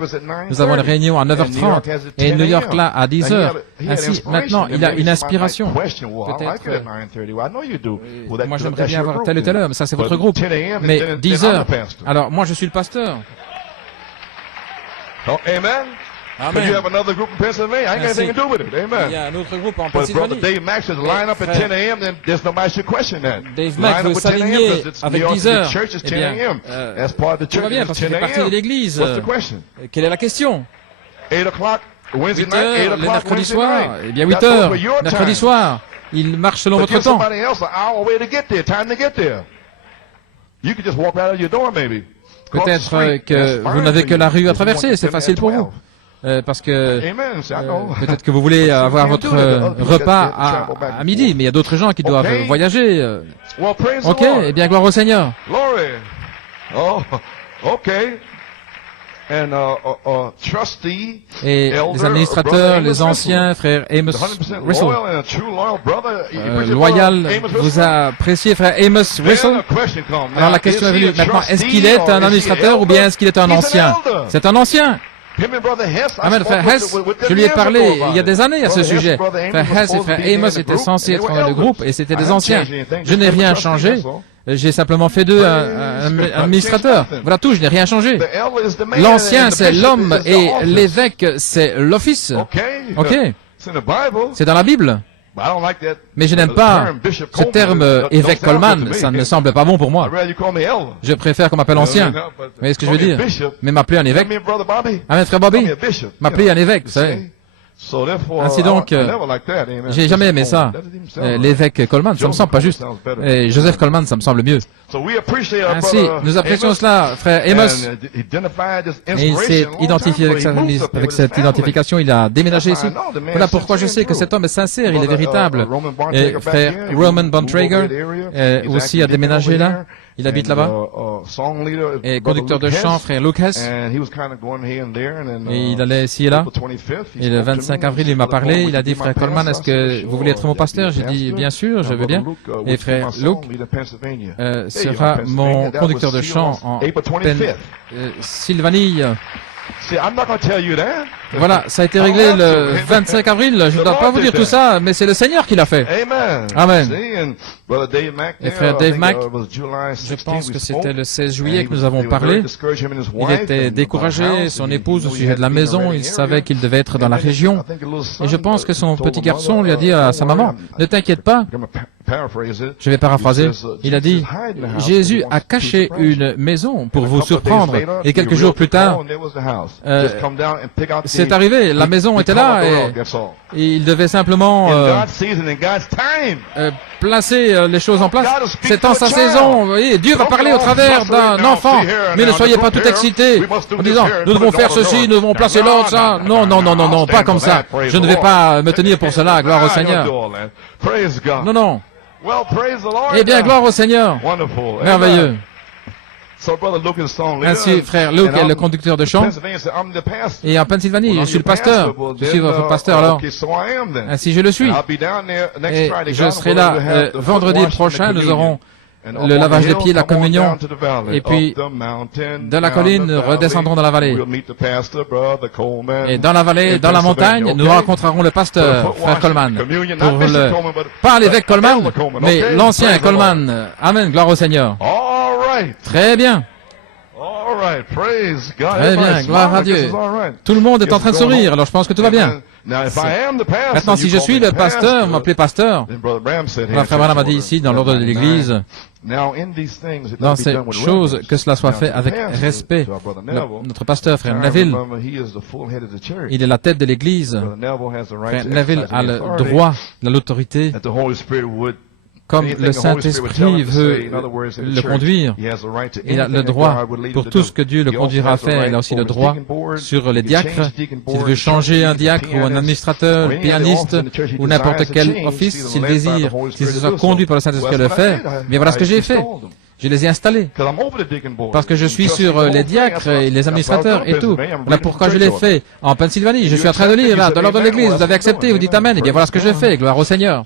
Nous avons une réunion à 9h30 et New York là à 10h. Ainsi, maintenant, il a une inspiration. Peut-être, moi j'aimerais bien avoir telle ou telle heure, mais ça c'est votre groupe. Mais 10h, alors moi je suis le pasteur. Amen. Amen. You have another group in Pennsylvania. I ain't got anything to do with it. Amen. Il y a un autre groupe en But if Brother Pennsylvanie. Dave Mack says line up at 10 a.m., then there's nobody should question that. Dave Mack Line veut up at 10 s'aligner a.m. because it's avec New York 10 City heures. Church is Eh 10 bien, a.m. That's part of the tout va church. bien It's parce 10 qu'il fait partie de a.m. l'église. What's the question? Quelle est la question? 8 o'clock Wednesday 8 night, 8 heures, les o'clock mercredis Wednesday soirs. night. Eh bien, 8 That's heures, over your mercredi time. soir. Il marche selon But votre give temps. somebody else an hour away to get there, time to get there. You could just walk right out of your door, maybe. Cross the Peut-être street. que That's vous fine n'avez for que you. la rue à Because you want traverser, to c'est get facile there pour at vous. 12. Parce que Amen. See, I know. peut-être que vous voulez avoir votre repas à midi, mais il y a d'autres gens qui doivent voyager. Well, praise Ok, the Lord. eh bien gloire au Seigneur. Glory. Oh, okay. And trustee, Et elder, les administrateurs, brother les Amos anciens, frère Amos 100% Russell, loyal and a true loyal brother. You loyal, Amos vous Russell? appréciez, frère Amos Then Russell. a question comes. Alors Now, la question is est he venue a maintenant, est-ce trustee qu'il est or un is he administrateur ou bien est-ce qu'il est un He's an ancien? elder. C'est un ancien. Him and Brother Hess, I Amen, spoke frère Hess, with je them lui ai years parlé ago il y a about des it. années à ce Brother Hess, sujet. Brother Amos Frère was Hess et supposed to frère be in Amos the étaient group, censés and être they dans were le groupe elders. et c'étaient I des haven't anciens. changed anything, Je just n'ai made rien trustee, changé. that's all. J'ai simplement fait d'eux un administrateur. Voilà tout, je n'ai rien changé. The elder is the man L'ancien, and the c'est bishop l'homme is the et office. l'évêque, c'est l'office. Okay. Ok, It's in the Bible. c'est dans la Bible. But I don't like that. Mais je n'aime The pas term Bishop ce Coleman. terme Don't évêque sound good Coleman, to me. ça ne me semble pas bon pour moi. I'd rather you call me elder. Je préfère qu'on m'appelle ancien. Vous voyez ce que je veux dire? Mais m'appeler un évêque. Me and Brother Bobby. Amen, frère Call Bobby. me a bishop. M'appeler un évêque, vous savez. Ainsi donc, j'ai jamais aimé ça. L'évêque Coleman, ça me semble pas juste. Et Joseph Coleman, ça me semble mieux. Ainsi, nous apprécions cela, frère Amos. Et il s'est identifié avec cette identification. Il a déménagé ici. Voilà pourquoi je sais que cet homme est sincère, il est véritable. Et frère Roman Bontrager aussi a déménagé là. Il habite là-bas. Et conducteur de chant, frère Lucas. Et il allait ici et là. Et le 25 avril, il m'a parlé. Il a dit, frère Coleman, est-ce que vous voulez être mon pasteur? J'ai dit, bien sûr, je veux bien. Et frère Luke sera mon conducteur de chant en Pennsylvanie. Voilà, ça a été réglé le 25 avril. Je ne dois pas vous dire tout ça, mais c'est le Seigneur qui l'a fait. Amen. Et frère Dave Mack, je pense que c'était le 16 juillet que nous avons parlé. Il était découragé, son épouse au sujet de la maison, il savait qu'il devait être dans la région. Et je pense que son petit garçon lui a dit à sa maman, ne t'inquiète pas. Je vais paraphraser. Il a dit, Jésus a caché une maison pour vous surprendre. Et quelques jours plus tard, c'est arrivé. La maison était là et il devait simplement placer les choses en place. C'est en sa saison. Vous voyez, Dieu va parler au travers d'un enfant. Mais ne soyez pas tout excités en disant, nous devons faire ceci, nous devons placer l'autre, ça. Non, non, non, non, non, pas comme ça. Je ne vais pas me tenir pour cela. Gloire au Seigneur. Non, non. Eh bien, gloire au Seigneur. Merveilleux. Ainsi, frère Luke est le conducteur de chant. Et en Pennsylvanie, je suis le pasteur. Je suis votre pasteur alors. Ainsi, je le suis. Et je serai là vendredi prochain. Nous aurons le lavage des pieds, la communion, et puis de la colline, nous redescendrons dans la vallée. Et dans la vallée, dans la montagne, nous rencontrerons le pasteur, frère Coleman, pas l'évêque Coleman, mais l'ancien Coleman. Amen, gloire au Seigneur. Très bien. Très bien, gloire à Dieu. Tout le monde est en train de sourire, alors je pense que tout va bien. Maintenant, si je suis le pasteur, m'appelez pasteur. Le frère Branham a dit ici, dans l'ordre de l'Église, dans ces choses, que cela soit fait avec respect. Notre pasteur, frère Neville, il est la tête de l'Église. Frère Neville a le droit, l'autorité, comme le Saint-Esprit veut le conduire. Il a le droit pour tout ce que Dieu le conduira à faire. Il a aussi le droit sur les diacres. S'il veut changer un diacre ou un administrateur, pianiste ou n'importe quel office, s'il désire, s'il se soit conduit par le Saint-Esprit à le faire. Mais voilà ce que j'ai fait. Je les ai installés. Parce que je suis sur les diacres et les administrateurs et tout. Voilà pourquoi je l'ai fait en Pennsylvanie. Je suis en train de lire là, dans l'ordre de l'Église. Vous avez accepté, vous dites Amen. Eh bien voilà ce que je fais. Gloire au Seigneur.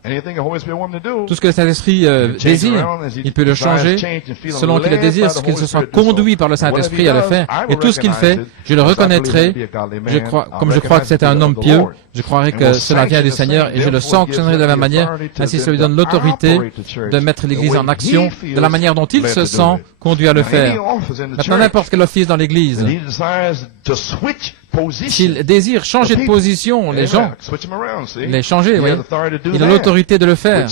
Tout ce que le Saint-Esprit désire, il peut le changer selon qu'il le désire, ce qu'il se soit conduit par le Saint-Esprit à le faire. Et tout ce qu'il fait, je le reconnaîtrai. Comme je crois que c'est un homme pieux, je croirai que cela vient du Seigneur et je le sanctionnerai de la même manière. Ainsi, ça lui donne l'autorité de mettre l'Église en action de la manière dont il se sent conduit à le faire. Maintenant, n'importe quel office dans l'Église, s'il désire changer de position, les gens, les changer, oui, il a l'autorité de le faire.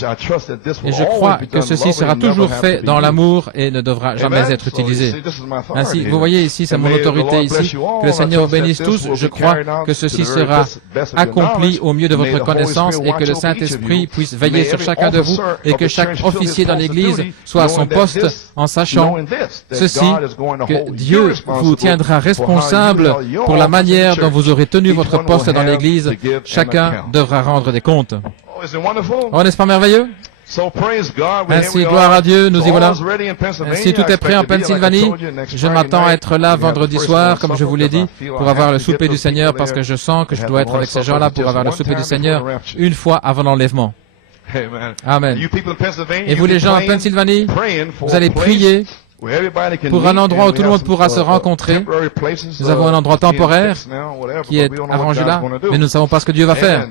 Et je crois que ceci sera toujours fait dans l'amour et ne devra jamais être utilisé. Ainsi, vous voyez ici, c'est mon autorité ici. Que le Seigneur bénisse tous. Je crois que ceci sera accompli au mieux de votre connaissance et que le Saint-Esprit puisse veiller sur chacun de vous et que chaque officier dans l'Église soit à son poste en sachant ceci, que Dieu vous tiendra responsable pour la manière dont vous aurez tenu votre poste dans l'Église. Chacun devra rendre des comptes. Oh, n'est-ce pas merveilleux? Ainsi, gloire à Dieu, nous y voilà. Ainsi, tout est prêt en Pennsylvanie. Je m'attends à être là vendredi soir, comme je vous l'ai dit, pour avoir le souper du Seigneur, parce que je sens que je dois être avec ces gens-là pour avoir le souper du Seigneur une fois avant l'enlèvement. Amen. Et vous les gens en Pennsylvanie, vous allez prier pour un endroit où tout le monde pourra se rencontrer. Nous avons un endroit temporaire qui est arrangé là, mais nous ne savons pas ce que Dieu va faire.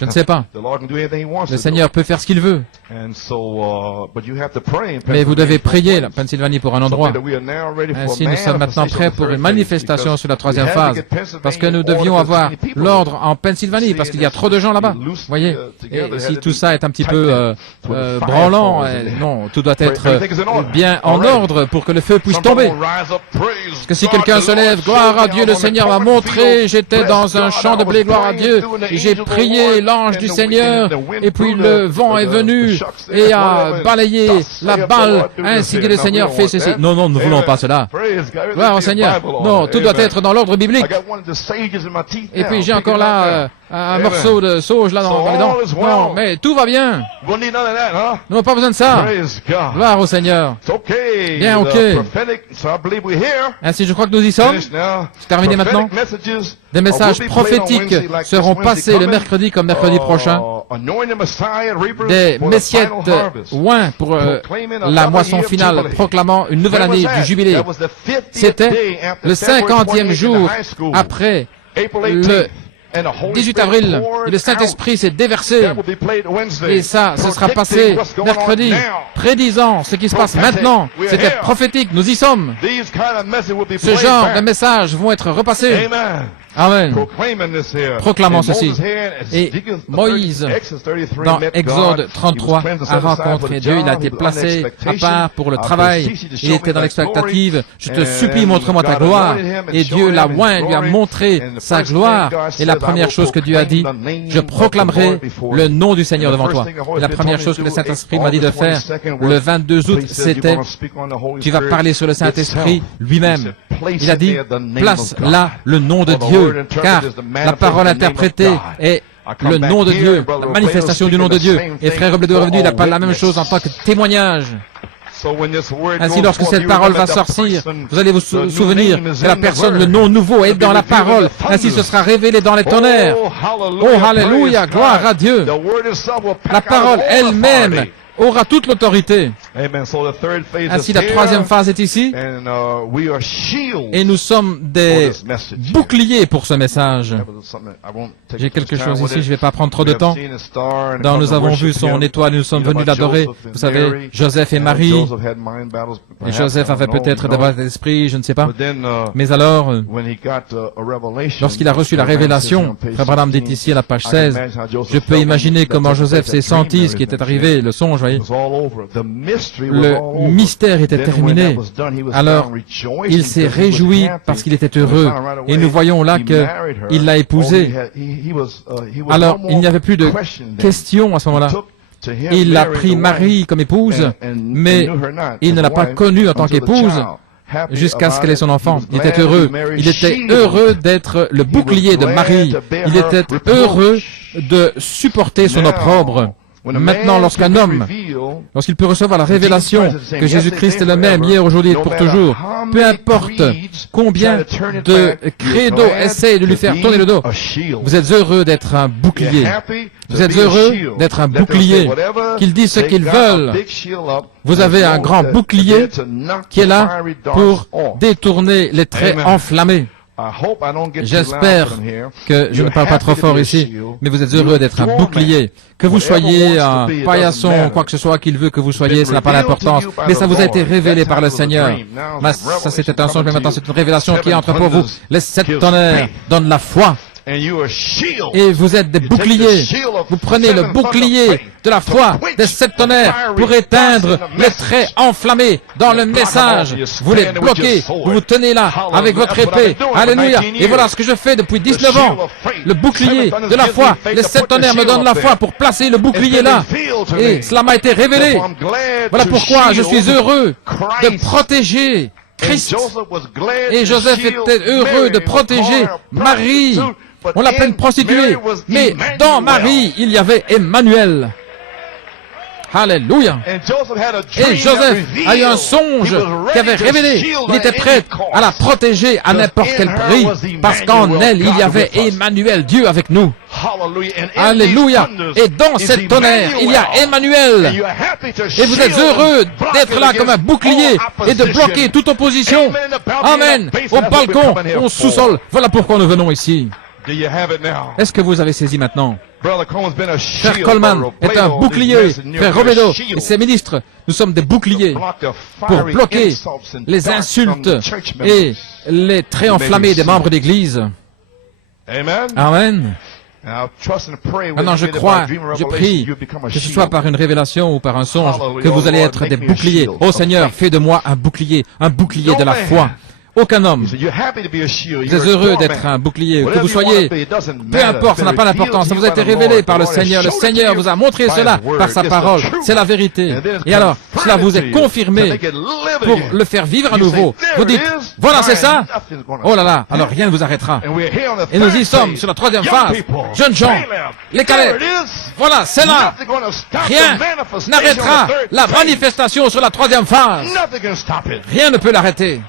Je ne sais pas. Le Seigneur peut faire ce qu'il veut. Mais vous devez prier, la Pennsylvanie, pour un endroit. Ainsi, nous sommes maintenant prêts pour une manifestation sur la troisième phase. Parce que nous devions avoir l'ordre en Pennsylvanie, parce qu'il y a trop de gens là-bas. Voyez? Et si tout ça est un petit peu branlant, non, tout doit être bien en ordre pour que le feu puisse tomber. Parce que si quelqu'un se lève, gloire à Dieu, le Seigneur m'a montré, j'étais dans un champ de blé, gloire à Dieu, et j'ai prié l'ange du Seigneur, et puis le vent est venu et a balayé la balle, ainsi que le Seigneur fait ceci. Non, non, nous ne voulons pas cela. Gloire au Seigneur. Non, tout doit être dans l'ordre biblique. Et puis j'ai encore là un morceau de sauge là dans les dents. Non, mais tout va bien. Nous n'avons pas besoin de ça. Gloire au Seigneur. Bien, ok. Ainsi, je crois que nous y sommes. C'est terminé maintenant. Des messages prophétiques seront passés le mercredi comme mercredi prochain. Des messiettes oints pour la moisson finale, proclamant une nouvelle année du jubilé. C'était le 50e jour après le 18 avril, et le Saint-Esprit s'est déversé, et ça, ce sera passé mercredi, prédisant ce qui se passe maintenant. C'était prophétique, nous y sommes. Ce genre de messages vont être repassés. Amen. Proclamant ceci. Et Moïse, dans Exode 33, a rencontré Dieu. Il a été placé à part pour le travail. Il était dans l'expectative. Je te supplie, montre-moi ta gloire. Et Dieu l'a oint, lui a montré sa gloire. Et la première chose que Dieu a dit, je proclamerai le nom du Seigneur devant toi. Et la première chose que le Saint-Esprit m'a dit de faire, le 22 août, c'était, tu vas parler sur le Saint-Esprit lui-même. Il a dit, place là le nom de Dieu. Car la parole interprétée est le nom de Dieu, la manifestation du nom de Dieu. Et frère Robledo est revenu, il n'a pas la même chose en tant que témoignage. Ainsi, lorsque cette parole va sortir, vous allez vous souvenir que la personne, le nom nouveau est dans la parole. Ainsi, ce sera révélé dans les tonnerres. Oh, alléluia, gloire à Dieu. La parole elle-même aura toute l'autorité. Ainsi, la troisième phase est ici. Et nous sommes des boucliers pour ce message. J'ai quelque chose ici, je ne vais pas prendre trop de temps. Nous avons vu son étoile, nous sommes venus l'adorer. Vous savez, Joseph et Marie. Et Joseph avait peut-être des batailles d'esprit, je ne sais pas. Mais alors, lorsqu'il a reçu la révélation, Frère Branham dit ici à la page 16, je peux imaginer comment Joseph s'est senti, ce qui était arrivé, le songe, voyez. Le mystère était terminé. Alors, il s'est réjoui parce qu'il était heureux. Et nous voyons là qu'il l'a épousée. Alors, il n'y avait plus de questions à ce moment-là. Il a pris Marie comme épouse, mais il ne l'a pas connue en tant qu'épouse jusqu'à ce qu'elle ait son enfant. Il était heureux. Il était heureux d'être le bouclier de Marie. Il était heureux de supporter son opprobre. Maintenant, lorsqu'un homme, lorsqu'il peut recevoir la révélation que Jésus-Christ est le même hier, aujourd'hui et pour toujours, peu importe combien de credos essayent de lui faire tourner le dos, vous êtes heureux d'être un bouclier. Vous êtes heureux d'être un bouclier. Qu'ils disent ce qu'ils veulent. Vous avez un grand bouclier qui est là pour détourner les traits enflammés. J'espère que je ne parle pas trop fort ici, mais vous êtes heureux d'être un bouclier. Que vous soyez un paillasson, quoi que ce soit qu'il veut que vous soyez, ça n'a pas d'importance. Mais ça vous a été révélé par le Seigneur. Ça c'était un songe, mais maintenant c'est une révélation qui entre pour vous. Les 7 tonnerres donnent la foi. Et vous êtes des boucliers. Vous prenez le bouclier de la foi des 7 tonnerres pour éteindre les traits enflammés dans le message. Vous les bloquez. Vous vous tenez là avec votre épée. Alléluia. Et voilà ce que je fais depuis 19 ans. Le bouclier de la foi. Les 7 tonnerres me donnent la foi pour placer le bouclier là. Et cela m'a été révélé. Voilà pourquoi je suis heureux de protéger Christ. Et Joseph était heureux de protéger Marie. On l'appelle une prostituée. Mais dans Marie, il y avait Emmanuel. Alléluia. Et Joseph a eu un songe qui avait révélé. Il était prêt à la protéger à n'importe quel prix. Parce qu'en elle, il y avait Emmanuel, Dieu avec nous. Alléluia. Et dans cette tonnerre, il y a Emmanuel. Et vous êtes heureux d'être là comme un bouclier et de bloquer toute opposition. Amen. Au balcon, au sous-sol. Voilà pourquoi nous venons ici. Est-ce que vous avez saisi maintenant? Frère Coleman est un bouclier. Frère Robledo et ses ministres, nous sommes des boucliers pour bloquer les insultes et les traits enflammés des membres d'Église. Amen. Maintenant, je crois, je prie, que ce soit par une révélation ou par un songe, que vous allez être des boucliers. Ô Seigneur, fais de moi un bouclier de la foi. Aucun homme. Vous êtes heureux d'être un bouclier, que vous soyez, peu importe, ça n'a pas d'importance, ça vous a été révélé par le Seigneur. Le Seigneur vous a montré cela par sa parole. C'est la vérité. Et alors, cela vous est confirmé pour le faire vivre à nouveau. Vous dites, voilà, c'est ça. Oh là là, alors rien ne vous arrêtera. Et nous y sommes sur la troisième phase. Jeunes gens, les Caleb. Voilà, c'est là. Rien n'arrêtera la manifestation sur la troisième phase. Rien ne peut l'arrêter.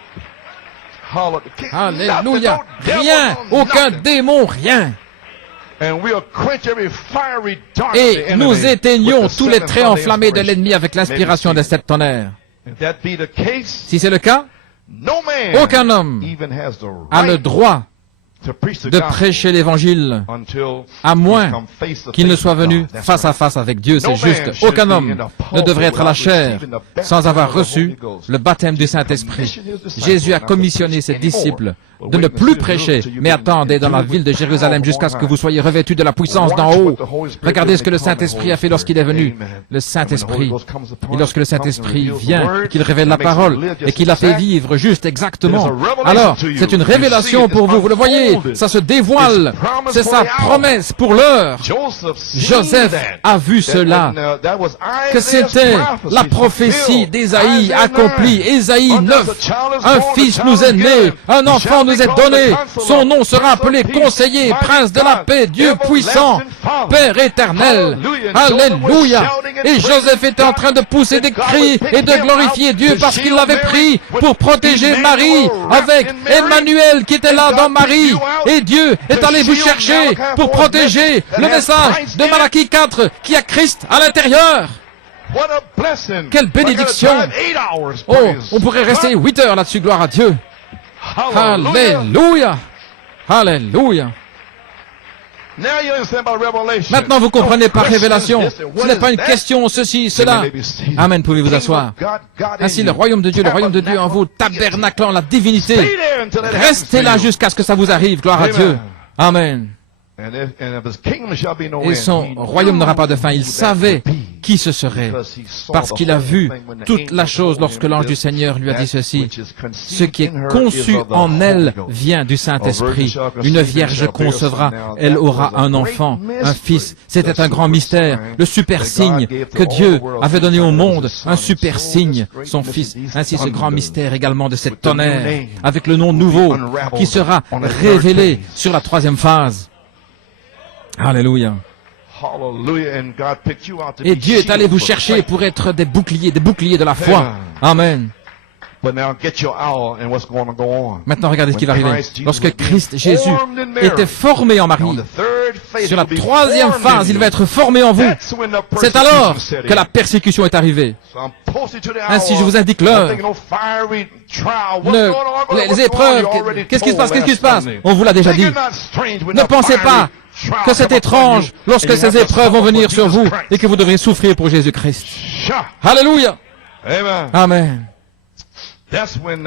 Alléluia. Rien, aucun démon, rien. Et nous éteignons tous les traits enflammés de l'ennemi avec l'inspiration des 7 tonnerres. Si c'est le cas, aucun homme a le droit de prêcher l'évangile, à moins qu'il ne soit venu face à face avec Dieu, c'est juste. Aucun homme ne devrait être à la chair sans avoir reçu le baptême du Saint-Esprit. Jésus a commissionné ses disciples de ne plus prêcher, mais attendez dans la ville de Jérusalem jusqu'à ce que vous soyez revêtus de la puissance d'en haut. Regardez ce que le Saint-Esprit a fait lorsqu'il est venu. Le Saint-Esprit, et lorsque le Saint-Esprit vient, qu'il révèle la parole, et qu'il la fait vivre juste exactement. Alors, c'est une révélation pour vous, vous le voyez, ça se dévoile, c'est sa promesse pour l'heure. Joseph a vu cela, que c'était la prophétie d'Ésaïe accomplie. Ésaïe 9, un fils nous est né, un enfant nous est donné, son nom sera appelé conseiller, prince de la paix, Dieu puissant, Père éternel. Alléluia. Et Joseph était en train de pousser des cris et de glorifier Dieu parce qu'il l'avait pris pour protéger Marie avec Emmanuel qui était là dans Marie. Et Dieu est allé vous chercher pour protéger le message de Malachie 4 qui a Christ à l'intérieur. Quelle bénédiction. Oh, on pourrait rester 8 heures là-dessus, gloire à Dieu. Alléluia. Alléluia. Maintenant, vous comprenez par révélation. Ce n'est pas une question, ceci, cela. Amen, pouvez vous asseoir. Ainsi, le royaume de Dieu en vous, tabernaclant la divinité. Restez là jusqu'à ce que ça vous arrive, gloire à Dieu. Amen. Et son royaume n'aura pas de fin. Il savait qui ce serait, parce qu'il a vu toute la chose lorsque l'ange du Seigneur lui a dit ceci. Ce qui est conçu en elle vient du Saint-Esprit. Une vierge concevra, elle aura un enfant, un fils. C'était un grand mystère, le super signe que Dieu avait donné au monde, un super signe, son fils. Ainsi ce grand mystère également de cette tonnerre, avec le nom nouveau qui sera révélé sur la troisième phase. Alléluia. Et Dieu est allé vous chercher pour être des boucliers de la foi. Amen. Maintenant, regardez ce qui va arriver. Lorsque Christ Jésus était formé en Marie, sur la troisième phase, il va être formé en vous. C'est alors que la persécution est arrivée. Ainsi, je vous indique l'heure. Les épreuves, qu'est-ce qui se passe? Qu'est-ce qui se passe? On vous l'a déjà dit. Ne pensez pas que c'est étrange lorsque ces épreuves vont venir sur vous et que vous devrez souffrir pour Jésus-Christ. Alléluia. Amen.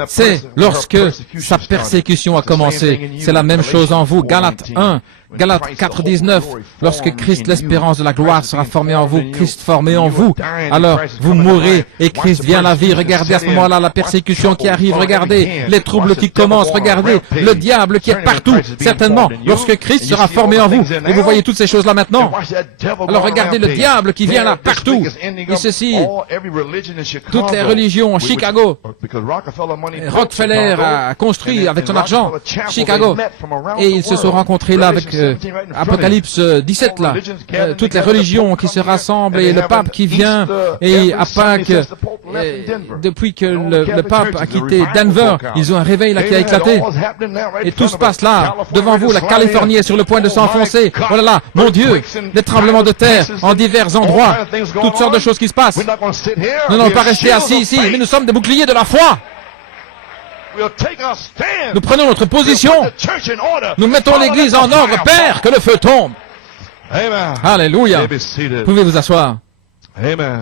C'est lorsque sa persécution a commencé. C'est la même chose en vous. Galates 1, Galates 4, 19. Lorsque Christ, l'espérance de la gloire, sera formé en vous, Christ formé en vous, alors vous mourrez et Christ vient à la vie. Regardez à ce moment-là la persécution qui arrive. Regardez les troubles qui commencent. Regardez le diable qui est partout. Certainement, lorsque Christ sera formé en vous. Et vous voyez toutes ces choses-là maintenant. Alors regardez le diable qui vient là partout. Et ceci, toutes les religions en Chicago. Rockefeller a construit avec son argent Chicago. Et ils se sont rencontrés là avec Apocalypse 17 là. Toutes les religions qui se rassemblent et le pape qui vient. Et à Pâques, depuis que le pape a quitté Denver, ils ont un réveil là qui a éclaté. Et tout se passe là, devant vous. La Californie est sur le point de s'enfoncer. Oh là là, mon Dieu, des tremblements de terre en divers endroits. Toutes sortes de choses qui se passent. Nous n'allons pas rester assis ici, mais nous sommes des boucliers de la foi. Nous prenons notre position. Nous mettons l'église en ordre, Père, que le feu tombe. Alléluia. Pouvez vous asseoir.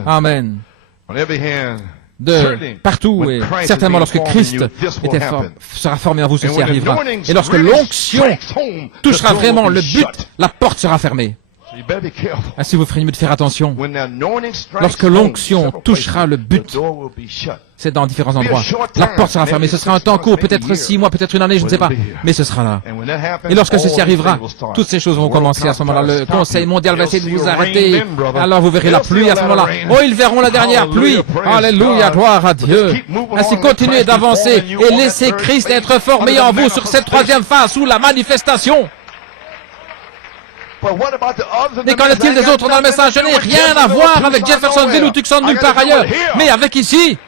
Amen. de partout, et certainement lorsque Christ sera formé en vous, ceci arrivera. Et lorsque l'onction touchera vraiment le but, la porte sera fermée. Ainsi, vous ferez mieux de faire attention. Lorsque l'onction touchera le but, c'est dans différents endroits. La porte sera fermée. Ce sera un temps court, peut-être 6 mois, peut-être une année, je ne sais pas. Mais ce sera là. Et lorsque ceci arrivera, toutes ces choses vont commencer à ce moment-là. Le Conseil mondial va essayer de vous arrêter. Alors vous verrez la pluie à ce moment-là. Oh, ils verront la dernière pluie. Alléluia, gloire à Dieu. Ainsi, continuez d'avancer et laissez Christ être formé en vous sur cette troisième phase sous la manifestation. Mais qu'en est-il des autres dans le message? Je n'ai rien à voir avec Jeffersonville ou Tucson nulle part ailleurs. Mais avec ici,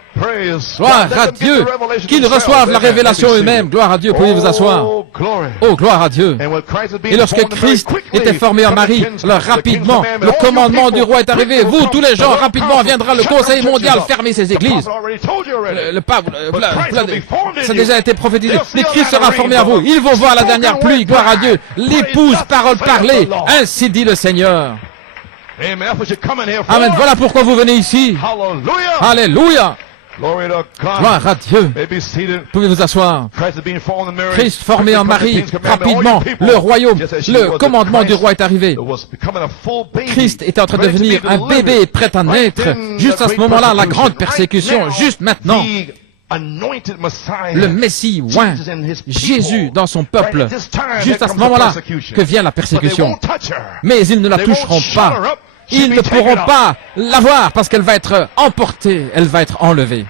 gloire à Dieu, qu'ils reçoivent la révélation eux-mêmes. Gloire à Dieu, pouvez vous asseoir. Oh, gloire à Dieu. Et lorsque Christ était formé en Marie, alors rapidement, le commandement du roi est arrivé. Vous, tous les gens, rapidement viendra le Conseil mondial fermer ces églises. Le pape, ça a déjà été prophétisé. Mais Christ sera formé à vous. Ils vont voir la dernière pluie. Gloire à Dieu. L'épouse, parole parlée. Ainsi dit le Seigneur. Amen. Voilà pourquoi vous venez ici. Alléluia. Gloire à Dieu. Pouvez vous asseoir. Christ formé en Marie, rapidement, le royaume, le commandement du roi est arrivé. Christ était en train de devenir un bébé prêt à naître. Juste à ce moment-là, la grande persécution, juste maintenant. Le Messie oint Jésus dans son peuple. Juste à ce moment-là que vient la persécution. Mais ils ne la toucheront pas. Ils ne pourront pas l'avoir parce qu'elle va être emportée, elle va être enlevée.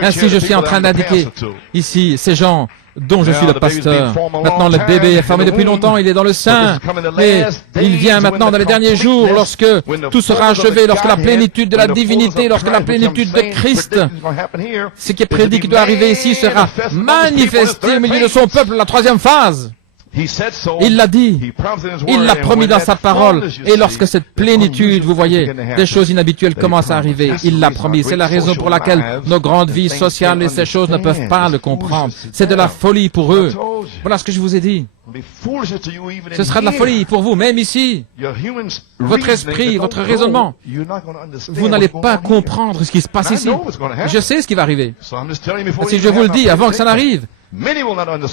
Ainsi, je suis en train d'indiquer ici ces gens dont je suis le pasteur. Maintenant, le bébé est formé depuis longtemps, il est dans le sein. Et il vient maintenant dans les derniers jours, lorsque tout sera achevé, lorsque la plénitude de la divinité, lorsque la plénitude de Christ, ce qui est prédit qui doit arriver ici, sera manifesté au milieu de son peuple, la troisième phase. Il l'a dit, il l'a promis dans sa parole, et lorsque cette plénitude, vous voyez, des choses inhabituelles commencent à arriver, il l'a promis. C'est la raison pour laquelle nos grandes vies sociales et ces choses ne peuvent pas le comprendre. C'est de la folie pour eux. Voilà ce que je vous ai dit. Ce sera de la folie pour vous, même ici. Votre esprit, votre raisonnement, vous n'allez pas comprendre ce qui se passe ici. Je sais ce qui va arriver. Si je vous le dis avant que ça n'arrive,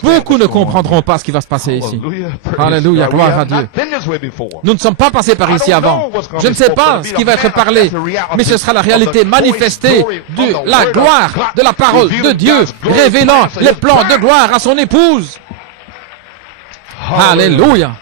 beaucoup ne comprendront pas ce qui va se passer ici. Alléluia, gloire à Dieu. Nous ne sommes pas passés par ici avant. Je ne sais pas ce qui va être parlé, mais ce sera la réalité manifestée de la gloire de la parole de Dieu, révélant les plans de gloire à son épouse. Alléluia.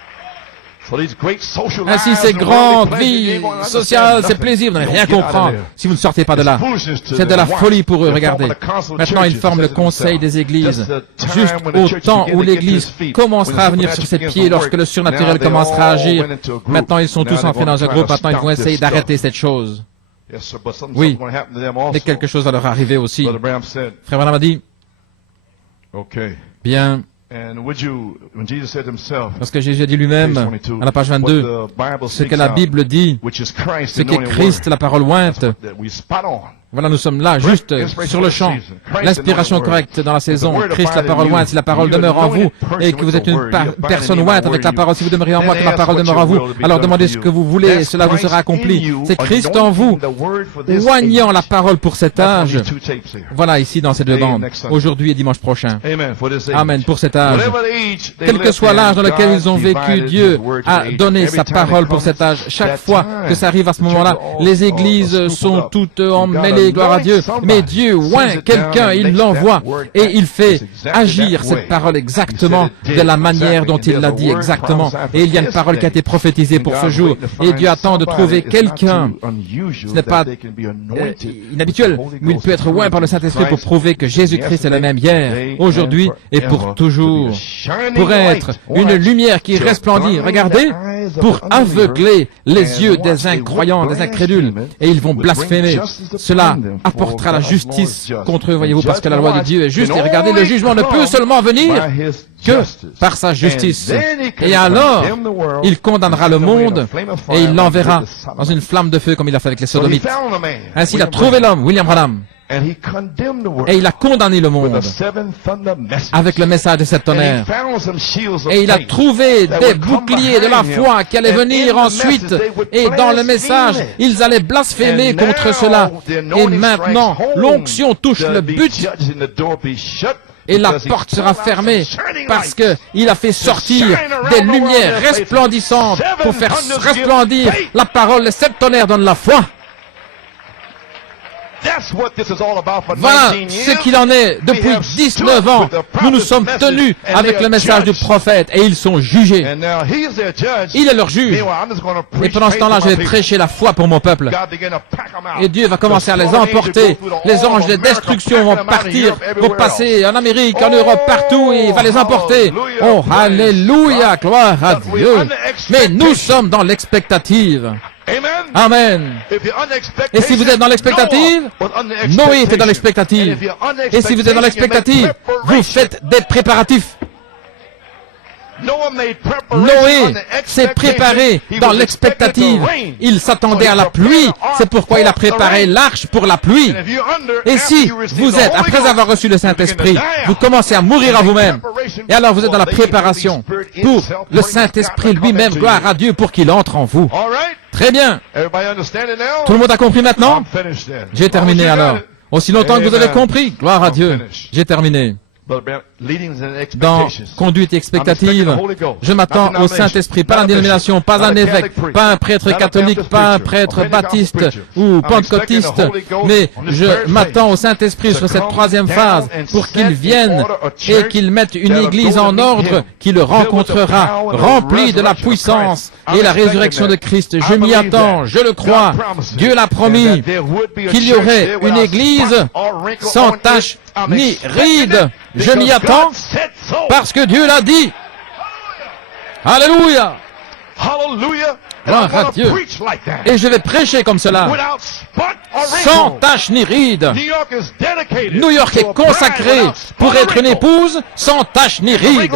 Ainsi, ces grandes vies sociales, ces plaisirs, vous n'allez rien comprendre si vous ne sortez pas de là. C'est de la folie pour eux, regardez. Maintenant, ils forment le conseil des églises. Juste au temps où l'église commencera à venir sur ses pieds, lorsque le surnaturel commencera à agir. Maintenant, ils sont tous entrés dans un groupe. Maintenant, ils vont essayer d'arrêter cette chose. Oui, mais quelque chose va leur arriver aussi. Frère Branham a dit, bien, parce que Jésus a dit lui-même, à la page 22, ce que la Bible dit, ce qu'est Christ, la parole ointe, voilà, nous sommes là, juste sur le champ. L'inspiration correcte dans la saison. Christ, la parole ointe, si la parole demeure en vous, et que vous êtes une personne ointe avec la parole, si vous demeurez en moi, que ma parole demeure en vous, alors demandez ce que vous voulez, et cela vous sera accompli. C'est Christ en vous, oignant la parole pour cet âge. Voilà, ici, dans ces deux bandes, aujourd'hui et dimanche prochain. Amen, pour cet âge. Quel que soit l'âge dans lequel ils ont vécu, Dieu a donné sa parole pour cet âge. Chaque fois que ça arrive à ce moment-là, les églises sont toutes emmêlées, gloire à Dieu. Mais Dieu oint quelqu'un, il l'envoie et il fait agir cette parole exactement de la manière dont il l'a dit exactement. Et il y a une parole qui a été prophétisée pour ce jour. Et Dieu attend de trouver quelqu'un. Ce n'est pas inhabituel, mais il peut être oint par le Saint-Esprit pour prouver que Jésus-Christ est le même hier, aujourd'hui et pour toujours. Pour être une lumière qui resplendit, regardez, pour aveugler les yeux des incroyants, des incrédules, et ils vont blasphémer. Cela apportera la justice contre eux, voyez-vous, parce que la loi de Dieu est juste. Et regardez, le jugement ne peut seulement venir que par sa justice. Et alors, il condamnera le monde et il l'enverra dans une flamme de feu comme il a fait avec les sodomites. Ainsi, il a trouvé l'homme, William Branham. Et il a condamné le monde avec le message de 7 tonnerres. Et il a trouvé des boucliers de la foi qui allaient venir ensuite. Et dans le message, ils allaient blasphémer contre cela. Et maintenant, l'onction touche le but. Et la porte sera fermée parce qu'il a fait sortir des lumières resplendissantes pour faire resplendir la parole. Les 7 tonnerres donnent la foi. Voilà ce qu'il en est depuis 19 ans. Nous nous sommes tenus avec le message du prophète et ils sont jugés. Il est leur juge. Et pendant ce temps-là, je vais prêcher la foi pour mon peuple. Et Dieu va commencer à les emporter. Les anges de destruction vont partir, vont passer en Amérique, en Europe, partout, et il va les emporter. Oh, alléluia, gloire à Dieu. Mais nous sommes dans l'expectative. Amen. Et si vous êtes dans l'expectative, Noé était dans l'expectative. Et si vous êtes dans l'expectative, vous faites des préparatifs. Noé s'est préparé dans l'expectative. Il s'attendait à la pluie. C'est pourquoi il a préparé l'arche pour la pluie. Et si vous êtes, après avoir reçu le Saint-Esprit, vous commencez à mourir à vous-même, et alors vous êtes dans la préparation pour le Saint-Esprit lui-même, gloire à Dieu, pour qu'il entre en vous. Très bien. Tout le monde a compris maintenant? J'ai terminé alors. Aussi longtemps que vous avez compris, gloire à Dieu, j'ai terminé. Dans conduite expectative, je m'attends au Saint-Esprit, pas la dénomination, pas un évêque, pas un prêtre catholique, pas un prêtre baptiste ou pentecôtiste, mais je m'attends au Saint-Esprit sur cette troisième phase pour qu'il vienne et qu'il mette une église en ordre qui le rencontrera, remplie de la puissance et la résurrection de Christ. Je m'y attends, je le crois. Dieu l'a promis qu'il y aurait une église sans tache ni ride. Je m'y attends parce que Dieu l'a dit. Alléluia. Gloire à Dieu. Et je vais prêcher comme cela, sans tache ni ride. New York est consacré pour être une épouse sans tache ni ride.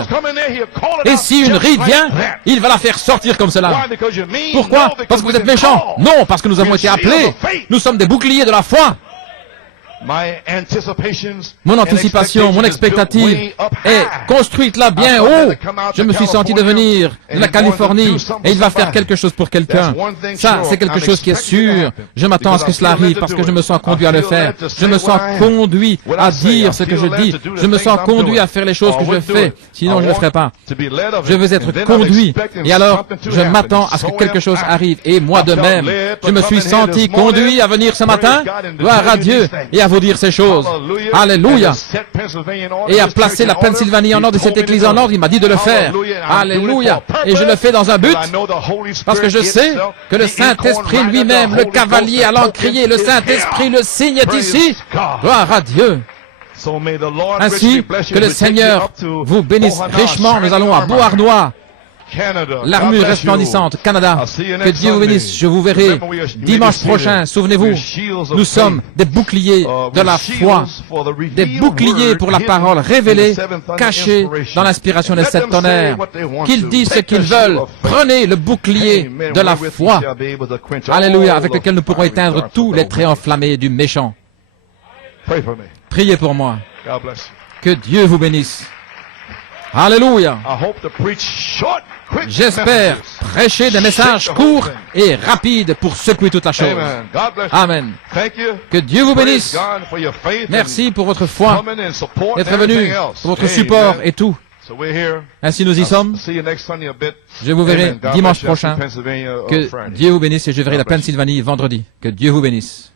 Et si une ride vient, il va la faire sortir comme cela. Pourquoi? Parce que vous êtes méchants? Non, parce que nous avons été appelés. Nous sommes des boucliers de la foi. Mon anticipation, mon expectative est construite là bien haut. Je me suis senti de venir de la Californie et il va faire quelque chose pour quelqu'un. Ça, c'est quelque chose qui est sûr. Je m'attends à ce que cela arrive parce que je me sens conduit à le faire. Je me sens conduit à dire ce que je dis. Je me sens conduit à faire les choses que je fais. Sinon, je ne le ferai pas. Je veux être conduit. Et alors, je m'attends à ce que quelque chose arrive. Et moi de même, je me suis senti conduit à venir ce matin. Gloire à Dieu. Et à vous dire ces choses. Alléluia. Et à placer la Pennsylvanie en ordre et cette église en ordre, il m'a dit de le faire. Alléluia. Et je le fais dans un but, parce que je sais que le Saint-Esprit lui-même, le cavalier à l'encrier, le Saint-Esprit, le signe est ici. Gloire à Dieu. Ainsi que le Seigneur vous bénisse richement. Nous allons à Beauharnois. L'armure resplendissante, Canada. Que Dieu vous bénisse. Je vous verrai dimanche prochain. Souvenez-vous, nous sommes des boucliers de la foi, des boucliers pour la parole révélée, cachée dans l'inspiration des 7 tonnerres. Qu'ils disent ce qu'ils veulent. Prenez le bouclier de la foi. Alléluia, avec lequel nous pourrons éteindre tous les traits enflammés du méchant. Priez pour moi. Que Dieu vous bénisse. Alléluia. J'espère prêcher des messages courts et rapides pour secouer toute la chose. Amen. Que Dieu vous bénisse. Merci pour votre foi, d'être venu, pour votre support et tout. Ainsi nous y sommes. Je vous verrai dimanche prochain. Que Dieu vous bénisse et je verrai la Pennsylvanie vendredi. Que Dieu vous bénisse.